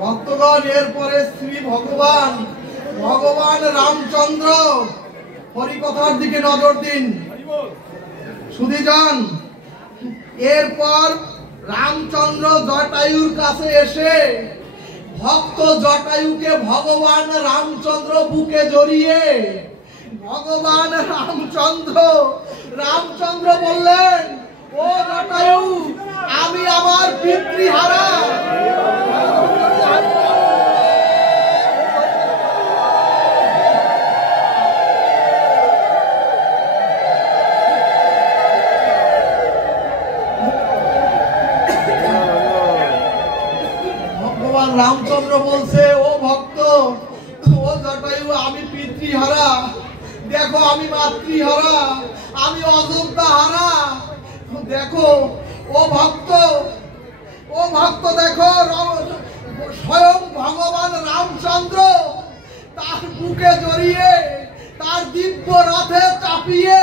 ভক্তগণ, এরপরে শ্রী ভগবান রামচন্দ্র, হরিকথার দিকে নজর দিন সুধীজন। এরপর রামচন্দ্র জটায়ুর কাছে এসে ভক্ত জটায়ুকে ভগবান রামচন্দ্র বুকে জড়িয়ে, ভগবান রামচন্দ্র বললেন, ও জটায়ু, আমি আমার পিতৃহারা, ভগবান রামচন্দ্র বলছে, ও ভক্ত, ও জটায়ু, আমি পিতৃহারা, দেখো আমি মাতৃহারা, আমি অযোধ্যা হারা, দেখো ও ভক্ত দেখো, স্বয়ং ভগবান রামচন্দ্র তার বুকে জড়িয়ে, তার দিব্য রথে চাপিয়ে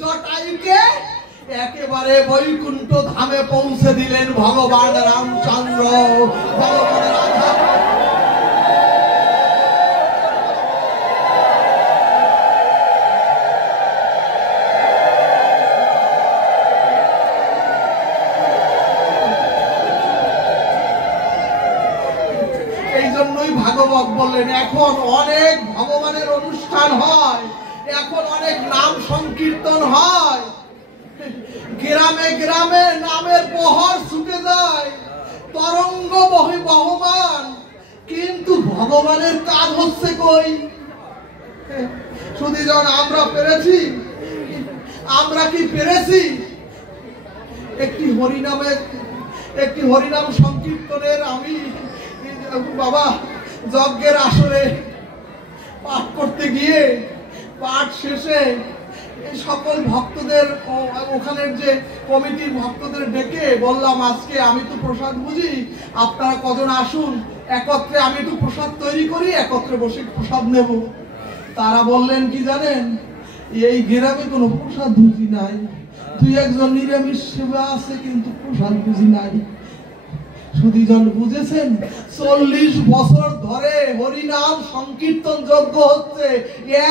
জটায়ুকে একেবারে বৈকুণ্ঠ ধামে পৌঁছে দিলেন ভগবান রামচন্দ্র। ভগবান রাধা ভাগবত বললেন, এখন অনেক ভগবানের অনুষ্ঠান হয়, এখন অনেক নাম সংকীর্তন হয়, গ্রামে গ্রামে নামের প্রহর ছুটে যায়, তরঙ্গ বহমান, কিন্তু ভগবানের কাজ হচ্ছে কই? সুধীজন, আমরা কি পেরেছি একটি হরিনাম সংকীর্তনের আমি বাবা যজ্ঞের আসরে পাঠ করতে গিয়ে, পাঠ শেষে সকল ভক্তদের, ওখানের যে কমিটির ভক্তদের ডেকে বললাম, আজকে আমি তো প্রসাদ বুঝি, আপনারা কজন আসুন, একত্রে আমি একটু প্রসাদ তৈরি করি, একত্রে বসে প্রসাদ নেব। তারা বললেন কি জানেন, এই গ্রামে কোনো প্রসাদ বুঝি নাই, দুই একজন নিরামিষ সেবা আছে, কিন্তু প্রসাদ বুঝি নাই। সুধীজন বুঝেছেন, 40 বছর ধরে হরিনাম সংকীর্তন যজ্ঞ হচ্ছে,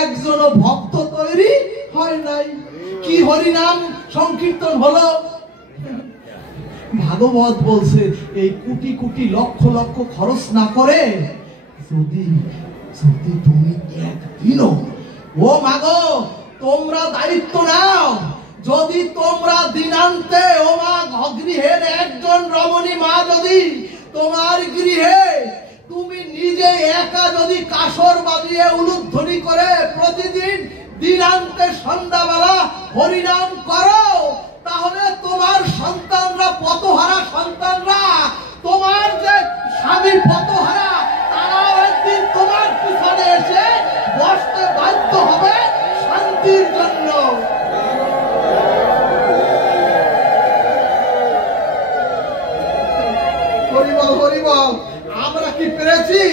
একজন ভক্ত তৈরি হয় নাই। কি হরিনাম সংকীর্তন হলো? ভাগবত বলছে, এই কোটি কোটি লক্ষ লক্ষ খরচ না করে যদি তুমি একদিনও, ও মাগো তোমরা দায়িত্ব নাও, যদি তোমরা দিনান্তে, ও মা, গৃহের একজন রমণী মা যদি তোমার গৃহে তুমি নিজে একা যদি কাসর বাজিয়ে উলুধ্বনি করে প্রতিদিন দিনান্তে সন্ধ্যাবেলা হরিনাম করো, তাহলে তোমার সন্তানরা পথহারা সন্তানরা, তোমার যে স্বামী পথহারা, তারাও একদিন তোমার পিছনে এসে বসতে বাধ্য হবে শান্তির জন্য। হরিবল হরিবল। আমরা কি পেরেছি?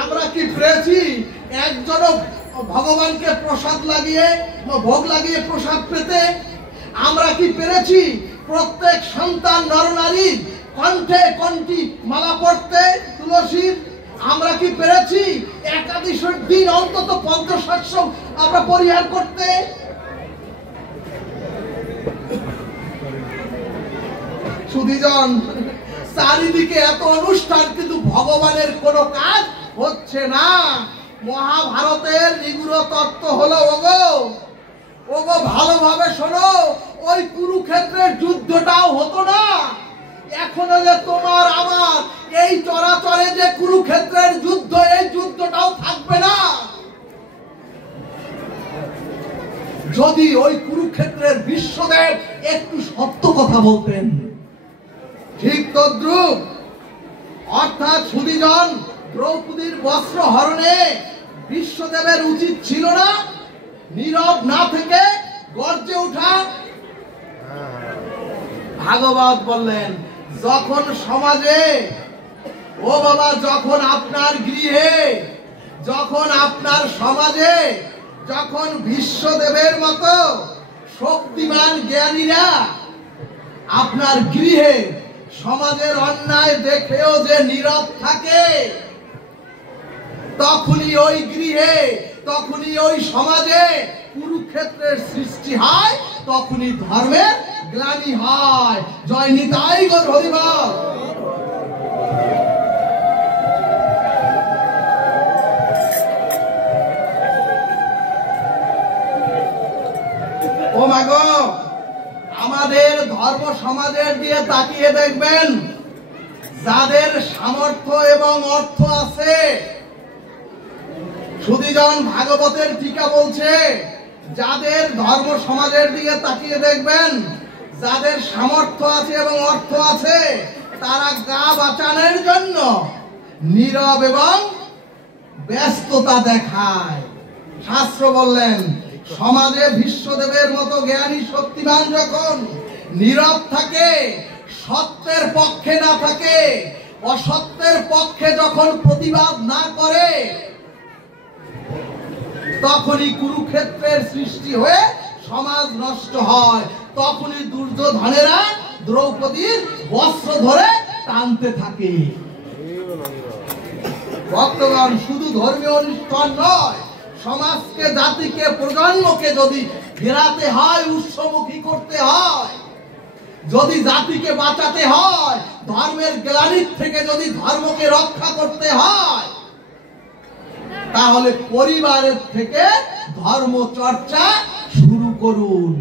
আমরা কি পেরেছি একজন ভগবানকে প্রসাদ লাগিয়ে ভোগ লাগিয়ে প্রসাদ পেতে? আমরা কি পেরেছি প্রত্যেক সন্তান নরনারী কণ্ঠে কণ্ঠী মালা পড়তে তুলসীর? আমরা কি পেরেছি একাদশীর দিন অন্তত পঞ্চশস্য আমরা পরিহার করতে? সুধীজন, চারিদিকে এত অনুষ্ঠান, কিন্তু ভগবানের কোনো কাজ হচ্ছে না। মহাভারতের নিগুড় তত্ত্ব হলো, ওগো ওগো ভালোভাবে শোনো, ওই কুরুক্ষেত্রের যুদ্ধটাও হতো না। এখনো যে তোমার আমার এই চরাচরে যে কুরুক্ষেত্রের যুদ্ধ, এই যুদ্ধটাও থাকবে না। যদি ওই কুরুক্ষেত্রের বিশ্বদেব একটু সত্য কথা বলতেন। ঠিক তদ্রূপ, অর্থাৎ সুধীজন, দ্রৌপদীর বস্ত্র হরণে বিশ্বদেবের উচিত ছিল না নীরব না থেকে গর্জে ওঠা? ভাগবত বললেন, যখন সমাজে, ও বাবা, যখন আপনার গৃহে, যখন আপনার সমাজে, যখন বিশ্বদেবের মতো শক্তিমান জ্ঞানীরা আপনার গৃহে সমাজের অন্যায় দেখেও যে নীরব থাকে, তখনই ওই গৃহে, তখনই ওই সমাজে কুরুক্ষেত্রের সৃষ্টি হয়, তখনই ধর্মের গ্লানি হয়। জয় নিতাই গৌর হরিবল। ও মা গো, আমাদের ধর্ম সমাজের দিয়ে তাকিয়ে দেখবেন, যাদের সামর্থ্য এবং অর্থ আছে, সুধীজন, ভাগবতের টিকা বলছে, যাদের ধর্ম সমাজের দিকে তাকিয়ে দেখবেন, যাদের সামর্থ্য আছে এবং অর্থ আছে, তারা গা বাঁচানোর জন্য নীরব এবং ব্যস্ততা দেখায়। শাস্ত্র বললেন, সমাজে বিশ্বদেবের মতো জ্ঞানী শক্তিমান যখন নীরব থাকে, সত্যের পক্ষে না থাকে, অসত্যের পক্ষে যখন প্রতিবাদ না করে, তখনই কুরুক্ষেত্রের সৃষ্টি হয়ে সমাজ নষ্ট হয়। তখনই দুর্যোধনেরা দ্রৌপদীর বস্ত্র ধরে টানতে থাকে। ভক্তগণ, শুধু ধর্মীয় অনুষ্ঠান নয়, সমাজকে, জাতিকে, প্রজন্মকে যদি ফেরাতে হয়, উৎসমুখী করতে হয়, যদি জাতিকে বাঁচাতে হয়, ধর্মের গ্লানির থেকে যদি ধর্মকে রক্ষা করতে হয়, তাহলে পরিবারের থেকে ধর্ম চর্চা শুরু করুন।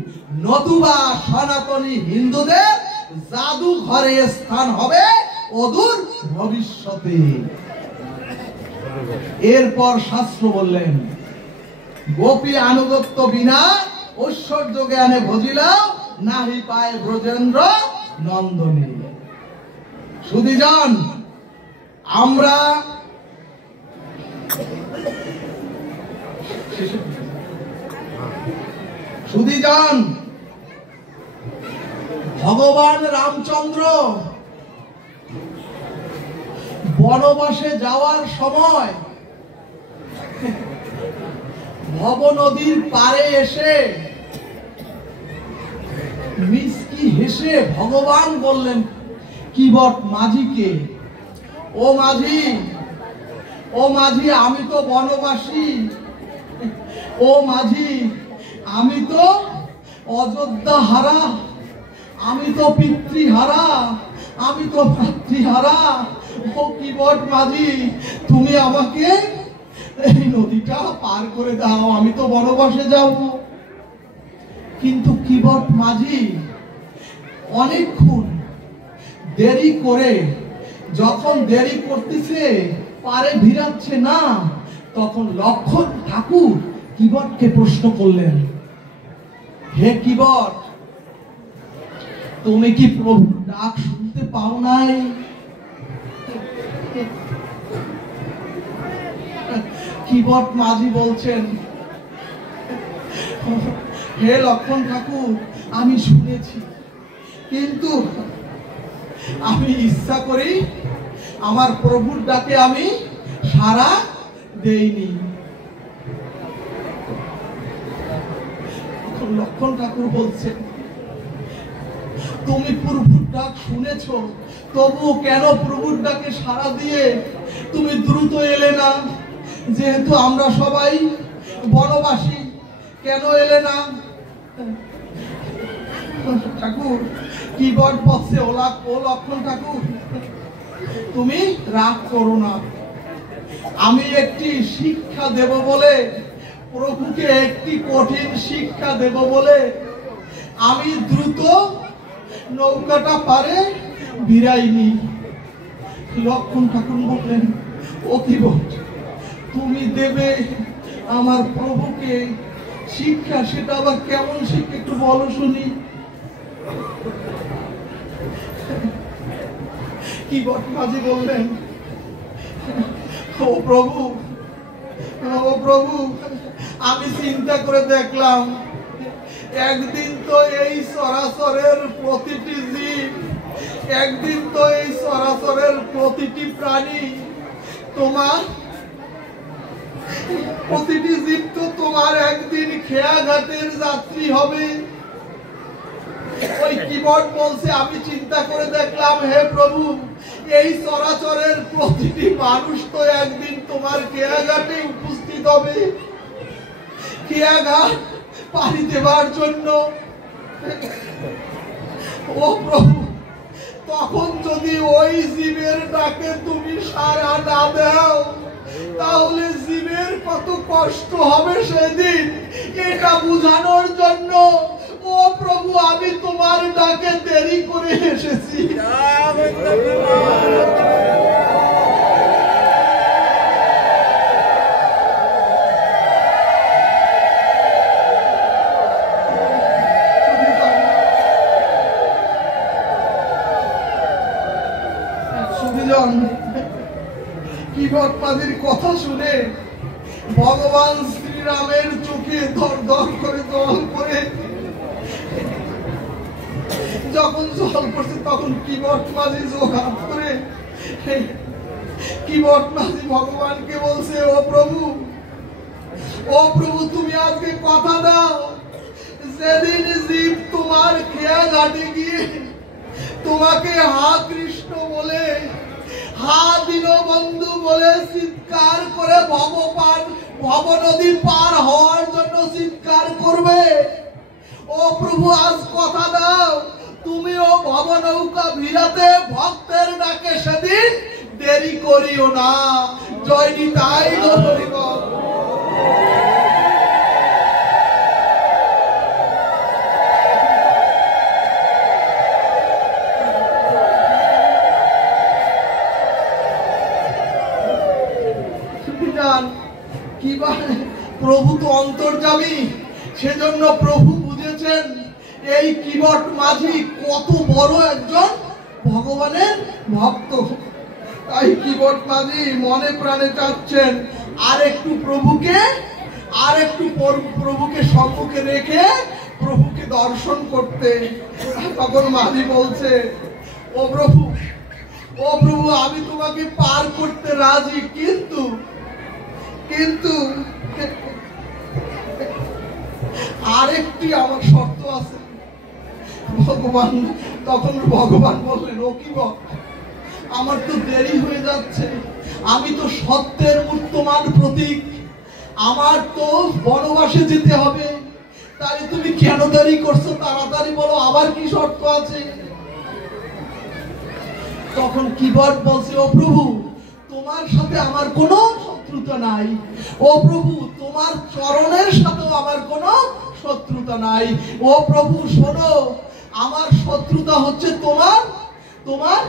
নতুবা সনাতনী হিন্দুদের জাদু ঘরে স্থান হবে অদূর ভবিষ্যতে। এরপর শাস্ত্র বললেন, গোপী আনুগত্য বিনা ঐশ্বর্য জ্ঞানে ভজিলাও নাহি পায় ব্রজেন্দ্র নন্দনী। সুধীজন, আমরা সুধীজন, ভগবান রামচন্দ্র বনবাসে যাওয়ার সময় ভব নদীর পারে এসে মিষ্টি হেসে ভগবান বললেন কিবট মাঝিকে, ও মাঝি, ও মাঝি, আমি তো বনবাসী, ও মাঝি, আমি তো অযোধ্যা হারা, আমি তো পিতৃহারা, আমি তো ভাতৃহারা। ও কিবট মাঝি, তুমি আমাকে এই নদীটা পার করে দাও, আমি তো বনবাসে যাব। কিন্তু কিবট মাঝি অনেকক্ষণ দেরি করে, যখন দেরি করতেছে, পারে ভিড়াচ্ছে না, তখন লক্ষণ ঠাকুর কিবটকে প্রশ্ন করলেন, হে কিবট, তুমি কি প্রভুর ডাক শুনতে পাও নাই? কিবট মাঝি বলছেন, হে লক্ষণ ঠাকুর, আমি শুনেছি, কিন্তু আমি ইচ্ছা করি আমার প্রভুর ডাকে আমি সাড়া দেইনি। লক্ষণ ঠাকুর বলছেন, তুমি প্রভুর ডাক শুনেছো, তবু কেন প্রভুর ডাকে সাড়া দিয়ে তুমি দ্রুত এলে না? যেহেতু আমরা সবাই বনবাসী, কেন এলে না? ঠাকুর কিবট বলছে, ও লক্ষণ ঠাকুর, তুমি রাগ করো না, আমি একটি শিক্ষা দেব বলে, প্রভুকে একটি কঠিন শিক্ষা দেব বলে আমি দ্রুত নৌকাটা পারে ভিড়াইনি। লক্ষণ ঠাকুর বললেন, ও কিবট, তুমি দেবে আমার প্রভুকে শিক্ষা, সেটা আবার কেমন শিক্ষা একটু বলো শুনি। কিবট মাঝি বললেন, ও প্রভু, ও প্রভু, আমি চিন্তা করে দেখলাম, একদিন তো এই চরাচরের প্রতিটি জীব, একদিন তো এই চরাচরের প্রতিটি প্রাণী তোমার, প্রতিটি জীব তো তোমার একদিন খেয়াঘাটের যাত্রী হবে। ওই কিবট বলছে, আমি চিন্তা করে দেখলাম, হে প্রভু, এই চরাচরের প্রতিটি মানুষ তো একদিন তোমার খেয়াঘাটে উপস্থিত হবে, খেয়াঘাট পাড়ি দেবার জন্য। ও প্রভু, তখন যদি ওই জীবের ডাকে তুমি সাড়া না দাও, তাহলে জীবের কত কষ্ট হবে সেদিন, এটা বুঝানোর জন্য ও প্রভু আমি তোমার ডাকে দেরি করে এসেছি। কিবট মাঝির কথা শুনে ভগবান শ্রীরামের চোখে দর দর করে জল পড়ে, যখন জল পড়ছে তখন কিবট মাঝি জোগাড় করে, কিবট মাঝি ভগবানকে বলছে, ও প্রভু, তুমি আজকে কথা দাও, যেদিন জীব তোমার খেয়া ঘাটে গিয়ে তোমাকে হা কৃষ্ণ বলে, হা দীনবন্ধু বলে চিৎকার করে ভব নদী পার হওয়ার জন্য চিৎকার করবে, ও প্রভু আজ কথা দাও, তুমিও ভব নৌকা ভিড়াতে ভক্তের ডাকে সেদিন দেরি করিও না। জয় নিতাই গৌর। প্রভু তো অন্তর্যামী, সেজন্য প্রভু বুঝেছেন এই কিবট মাঝি কত বড় একজন ভগবানের ভক্ত। তাই কিবট মাঝি মনে প্রাণে চাচ্ছেন আর একটু প্রভুকে সম্মুখে রেখে প্রভুকে দর্শন করতে। তখন মাঝি বলছে, ও প্রভু, আমি তোমাকে পার করতে রাজি, কিন্তু আরেকটি আমার শর্ত আছে। তখন ভগবান বললেন, ও কিবট, আমার তো দেরি হয়ে যাচ্ছে, আমি তো সত্যের মূর্তমান প্রতীক, আমার তো বনবাসে যেতে হবে, তাই তুমি কেন দেরি করছো? তাড়াতাড়ি বলো, আবার কি শর্ত আছে? তখন কিবট বলছে, ও প্রভু, তোমার সাথে আমার কোনো শত্রুতা নাই, ও প্রভু, তোমার চরণের সাথেও আমার কোনো শত্রুতা নাই। ও প্রভু শোনো, আমার শত্রুতা হচ্ছে তোমার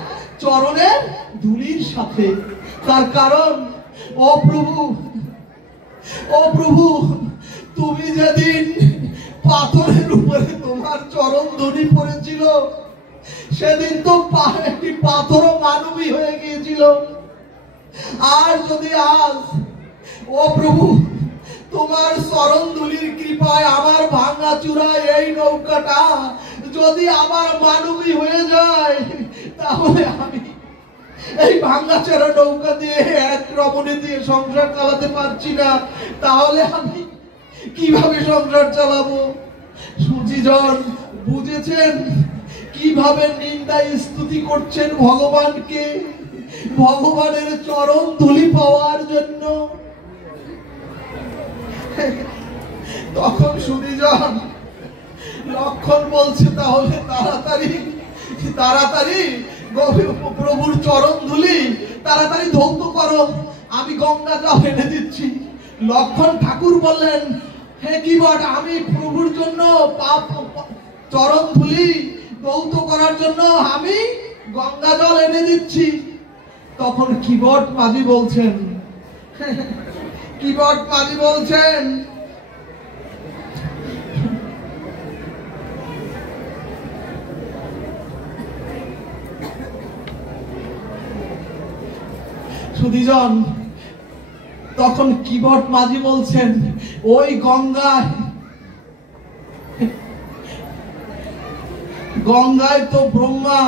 চরণের ধুলির সাথে। তার কারণ, ও প্রভু, তুমি যেদিন পাথরের উপরে তোমার চরণ ধরি পড়েছিল, সেদিন তো একটি পাথরও মানবী হয়ে গিয়েছিল। আর যদি আজ, ও প্রভু, তোমার চরণ ধুলির কৃপায় আমার ভাঙা চূড়া এই নৌকাটা যদি আবার মানবী হয়ে যায়, তাহলে আমি এই ভাঙা চূড়া নৌকা দিয়ে এক রমণী দিয়ে সংসার চালাতে পারছি না, তাহলে আমি কিভাবে সংসার চালাবো? সুজিজন বুঝেছেন কিভাবে নিন্দা স্তুতি করছেন ভগবানকে, ভগবানের চরণ ধুলি পাওয়ার জন্য। তখন সুধিজন লক্ষণ বলছে, তাহলে তাড়াতাড়ি তাড়াতাড়ি প্রভুর চরণ ধুলি তাড়াতাড়ি ধৌত করো, আমি গঙ্গা জল এনে দিচ্ছি। লক্ষণ ঠাকুর বললেন, হে কিবট, আমি প্রভুর জন্য চরণ ধুলি ধৌত করার জন্য আমি গঙ্গা জল এনে দিচ্ছি। তখন কিবট মাঝি বলছেন, কিবট মাঝি বলছেন, সুধীজন, তখন কিবট মাঝি বলছেন, ওই গঙ্গায় গঙ্গায় তো ব্রহ্মা,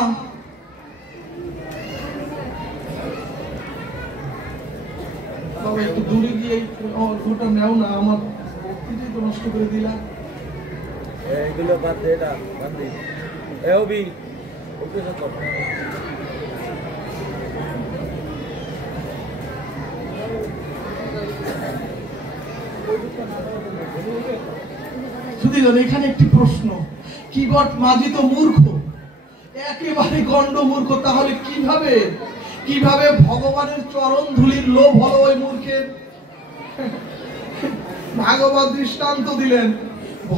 তবে একটু দূরে গিয়ে ওটা নেও না, আমার বক্তৃতাই তো নষ্ট করে দিলাম। এইগুলো বাদ দে, এটা বাদ দে। এ ওবি ওকে সব সুধীজন, এখানে একটি প্রশ্ন, কিবট মাঝি তো মূর্খ, একেবারে গণ্ড মূর্খ, তাহলে কিভাবে কিভাবে ভগবানের চরণ ধুলির লোভ হলো ওই মূর্খের? ভাগবত দৃষ্টান্ত দিলেন,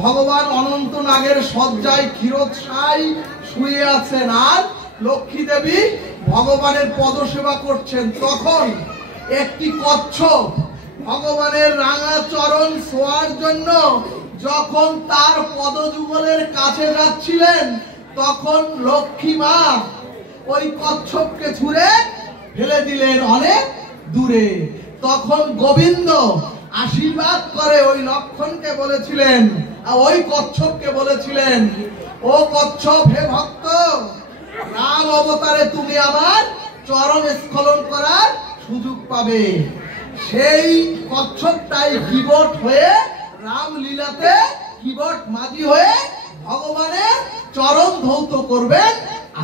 ভগবান অনন্ত নাগের শয্যায় ক্ষীরোৎসায় শুয়ে আছেন, আর লক্ষ্মী দেবী ভগবানের পদসেবা করছেন। তখন একটি কচ্ছপ ভগবানের রাঙা চরণ ছোঁয়ার জন্য যখন তার পদযুগলের কাছে যাচ্ছিলেন, তখন লক্ষ্মী মা ওই কচ্ছপকে ছুঁড়ে ফেলে দিলেন অনেক দূরে। তখন গোবিন্দ আশীর্বাদ করে ওই লক্ষণকে বলেছিলেন, ওই কচ্ছপকে বলেছিলেন, ও কচ্ছপ, হে ভক্ত, রাম অবতারে তুমি আমার চরণ স্খলন করার সুযোগ পাবে। সেই কচ্ছপটাই কিবট হয়ে রামলীলাতে কিবট মাঝি হয়ে ভগবানের চরণ ধৌত করবেন।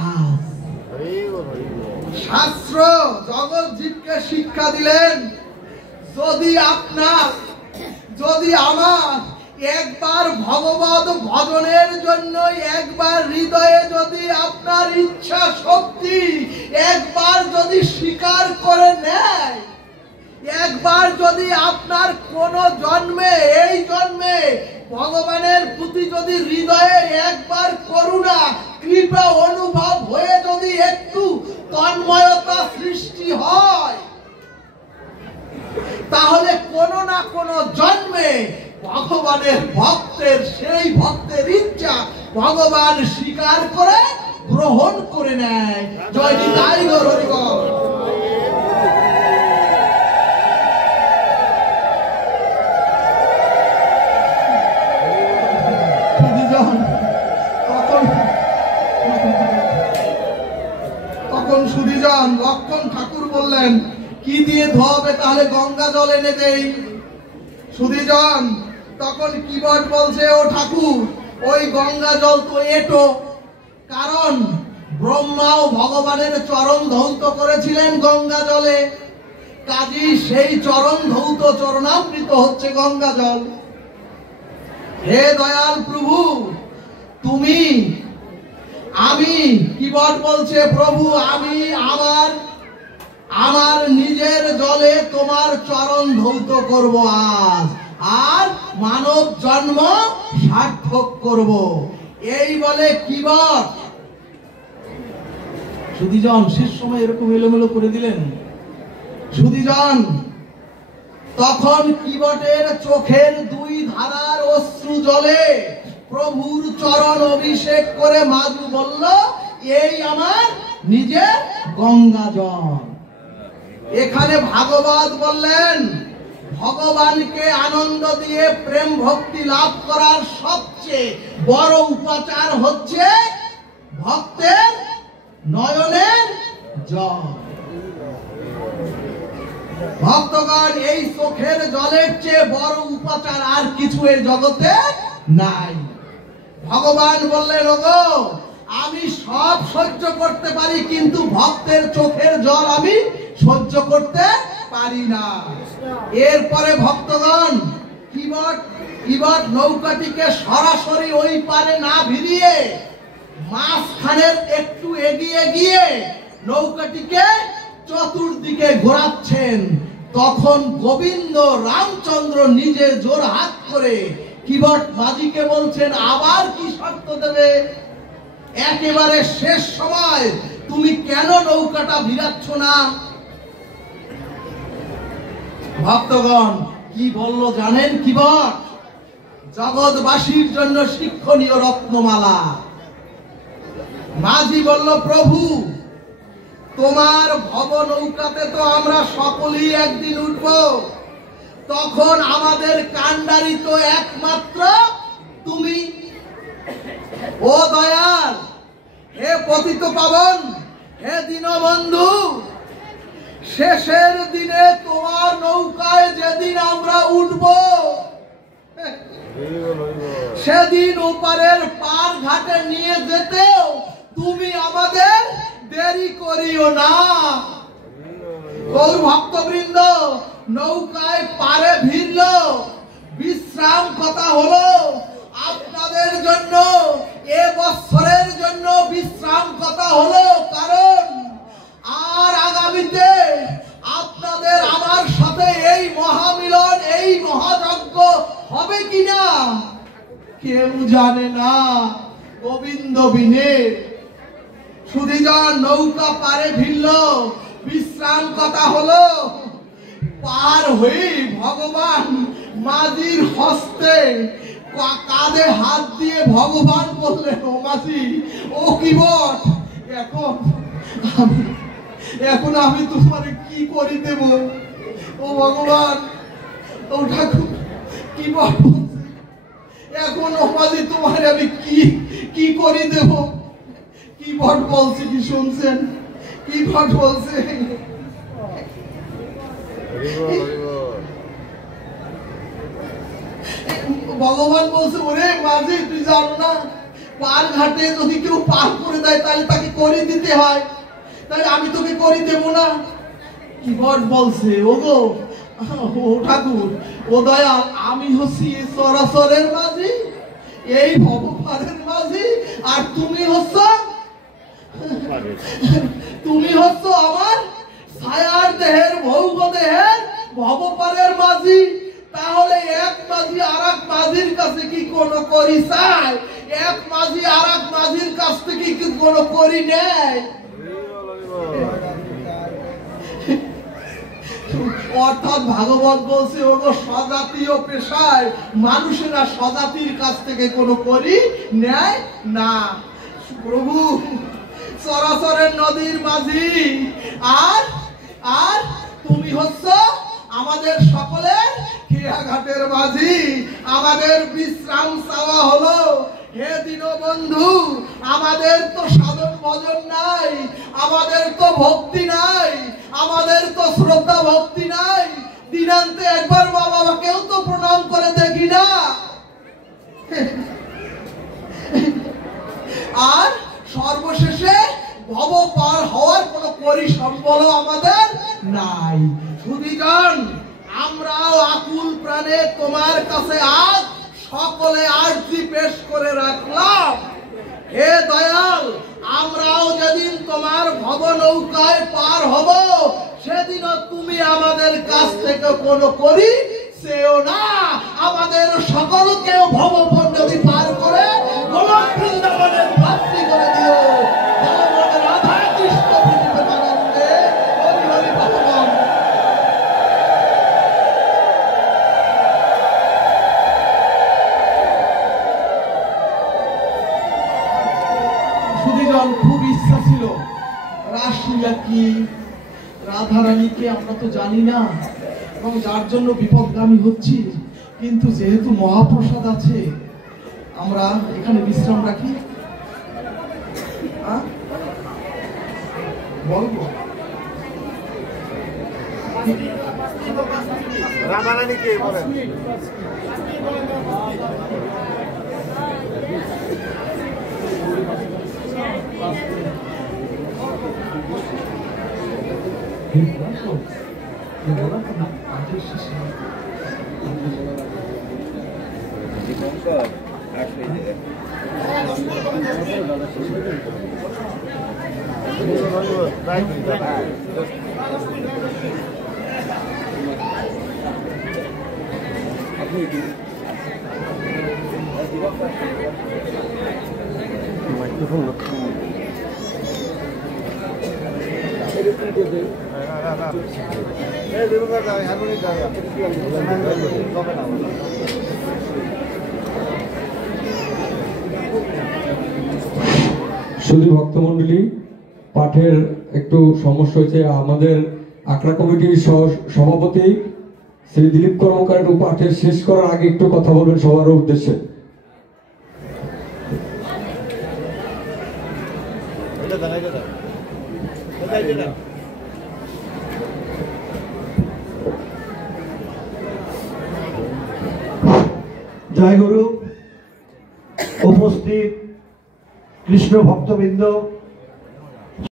আজ শাস্ত্র জগৎ জীবকে শিক্ষা দিলেন, যদি আমার একবার ভগবত ভজনের জন্য একবার হৃদয়ে যদি আপনার ইচ্ছা শক্তি একবার যদি স্বীকার করে নেয়, একবার যদি আপনার কোন জন্মে, এই জন্মে ভগবানের প্রতি যদি হৃদয়ে একবার করুণা কৃপা অনুভব হয়ে যদি একটু তন্ময়তা সৃষ্টি হয়, তাহলে কোন না কোন জন্মে ভগবানের ভক্তের, সেই ভক্তের ইচ্ছা ভগবান স্বীকার করে গ্রহণ করে নেয়। জয় নিতাই গৌর হরি বল। তখন সুধীজন লক্ষণ ঠাকুর বললেন, কি দিয়ে ধোয়াবে? তাহলে গঙ্গা জল এনে দেই। সুধীজন তখন কিবট বলছে, ও ঠাকুর, ওই গঙ্গা জল তো এটো, কারণ ব্রহ্মাও ভগবানের চরণ ধৌত করেছিলেন গঙ্গা জলে, কাজী সেই চরণ ধৌত চরণামৃত হচ্ছে গঙ্গা জল। হে দয়াল প্রভু, তুমি, আমি, কিবট বলছে, প্রভু আমি আমার নিজের জলে তোমার চরণ ধৌত করব আজ, আর মানব জন্ম সার্থক করব, এই বলে কিবট। সুধীজন শেষ সময় এরকম এলোমেলো করে দিলেন। সুধীজন তখন কিবটের চোখের দুই ধারার অশ্রু জলে প্রভুর চরণ অভিষেক করে মাজু বলল, এই আমার নিজের গঙ্গা জল। এখানে ভাগবত বললেন, ভগবানকে আনন্দ দিয়ে প্রেম ভক্তি লাভ করার সবচেয়ে বড় উপাচার হচ্ছে ভক্তের নয়নের জল। ভক্তগণ, এই চোখের জলের চেয়ে বড় উপাচার আর কিছু এই জগতে নাই। ভগবান বললেন, ওগো আমি সব সহ্য করতে পারি, কিন্তু ভক্তের চোখের জল আমি সহ্য করতে পারি না। এরপরে ভক্তগণ কিবট নৌকাটিকে সরাসরি ওই পারে না ভিড়িয়ে মাঝখানের একটু এগিয়ে গিয়ে নৌকাটিকে চতুর্দিকে ঘোরাচ্ছেন। তখন গোবিন্দ রামচন্দ্র নিজে জোর হাত করে কিবট বাজিকে বলছেন, আবার কি শর্ত দেবে? একেবারে শেষ সময় তুমি কেন নৌকাটা ভিড়াচ্ছ না? ভক্তগণ, কি বলল জানেন কিবট? জগৎবাসীর জন্য শিক্ষণীয় রত্নমালা। মাঝি বলল, প্রভু তোমার ভব নৌকাতে তো আমরা সকলেই একদিন উঠব, তখন আমাদের কান্ডারি তো একমাত্র তুমি। ও দয়াল, হে পতিত পাবন, হে দীনবন্ধু, শেষের দিনে তোমার নৌকায় যেদিন আমরা উঠব, সেদিন ওপারের পার ঘাটে নিয়ে যেতেও তুমি আমাদের দেরি করিও না। গৌর ভক্তবৃন্দ নৌকায় পারে ভিড়ল, বিশ্রাম কথা হলো আপনাদের জন্য, এ বছরের জন্য বিশ্রাম কথা হলো। কারণ আর আগামীতে আপনাদের আমার সাথে এই মহামিলন, এই মহাযজ্ঞ হবে কিনা কেউ জানে না, গোবিন্দ বিনে। সুধীজন নৌকা পারে ভিড়ল, বিশ্রাম কথা হলো। পার হয়ে ভগবান মাঝির হস্তে কাঁধে হাত দিয়ে ভগবান বললেন, ও মাঝি, ও কিবট, এখন আমি তোমার কি করি দেব? ও ভগবান, ও ঠাকুর, কিবট বলছে, এখন ও মাঝি তোমার আমি কি করি দেব? কিবট বলছে, কি শুনছেন? কিবট বলছে, ভগবান বলছে, ওরে মাঝি তুই জানো না, পার ঘাটে যদি কেউ পার করে দেয় তাহলে তাকে করে দিতে হয়, তাহলে আমি তোকে করে দেব না। কিবট বলছে, ওগো ও ঠাকুর, ও দয়াল, আমি হচ্ছি চরাচরের মাঝি, এই ভবপারের মাঝি, আর তুমি হচ্ছ আমার ছায়ার দেহের ভৌগ দেহের ভবপারের মাঝি। তাহলে এক মাঝি আর এক মাঝির কাছে কি কোনো করি চায়? এক মাঝি আর এক মাঝির কাছ থেকে কি কোনো করি নেয়? অর্থাৎ ভাগবত বলছে, ওগো স্বজাতীয় পেশায় মানুষেরা স্বজাতির কাছ থেকে কোনো করি নেয় না। প্রভু চরাচরের নদীর মাঝি, আর তুমি হচ্ছ আমাদের সকলের খেয়াঘাটের মাঝি। আমাদের বিশ্রাম চাওয়া হলো। হে দীনবন্ধু, আমাদের তো সাধন ভজন নাই, আমাদের তো ভক্তি নাই, আমাদের তো শ্রদ্ধা ভক্তি নাই। দিনান্তে একবার মা বাবাকেও তো প্রণাম করে দেখি না। আর সর্বশেষে ভব পার হওয়ার কোনো পরিসম্বল আমাদের নাই। সুধীজন, আমরাও আকুল প্রাণে তোমার কাছে আজ সকলে আরজি পেশ করে রাখলাম। হে দয়াল, আমরাও যেদিন তোমার ভব নৌকায় পার হব, সেদিনও তুমি আমাদের কাছ থেকে কোনো করি চেও না। আমাদের সকলকেও ভব নদী পার করে গোলক বৃন্দাবনের প্রাপ্তি করে দিও। রাধা কৃষ্ণ পৃথিবীতে হরি হরি ভগবান। রাধারানীকে আমরা তো জানি না এবং যার জন্য বিপদগামী হচ্ছি, কিন্তু যেহেতু মহাপ্রসাদ আছে আমরা এখানে বিশ্রাম রাখি। বলবো রাধারানীকে বলেন। শুধু ভক্তমন্ডলী, পাঠের একটু সমস্যা হয়েছে। আমাদের আখড়া কমিটির সভাপতি শ্রী দিলীপ কর্মকার একটু পাঠের শেষ করার আগে একটু কথা বলবেন সবার উদ্দেশ্যে। জয় গুরু। উপস্থিত কৃষ্ণ ভক্তবৃন্দ,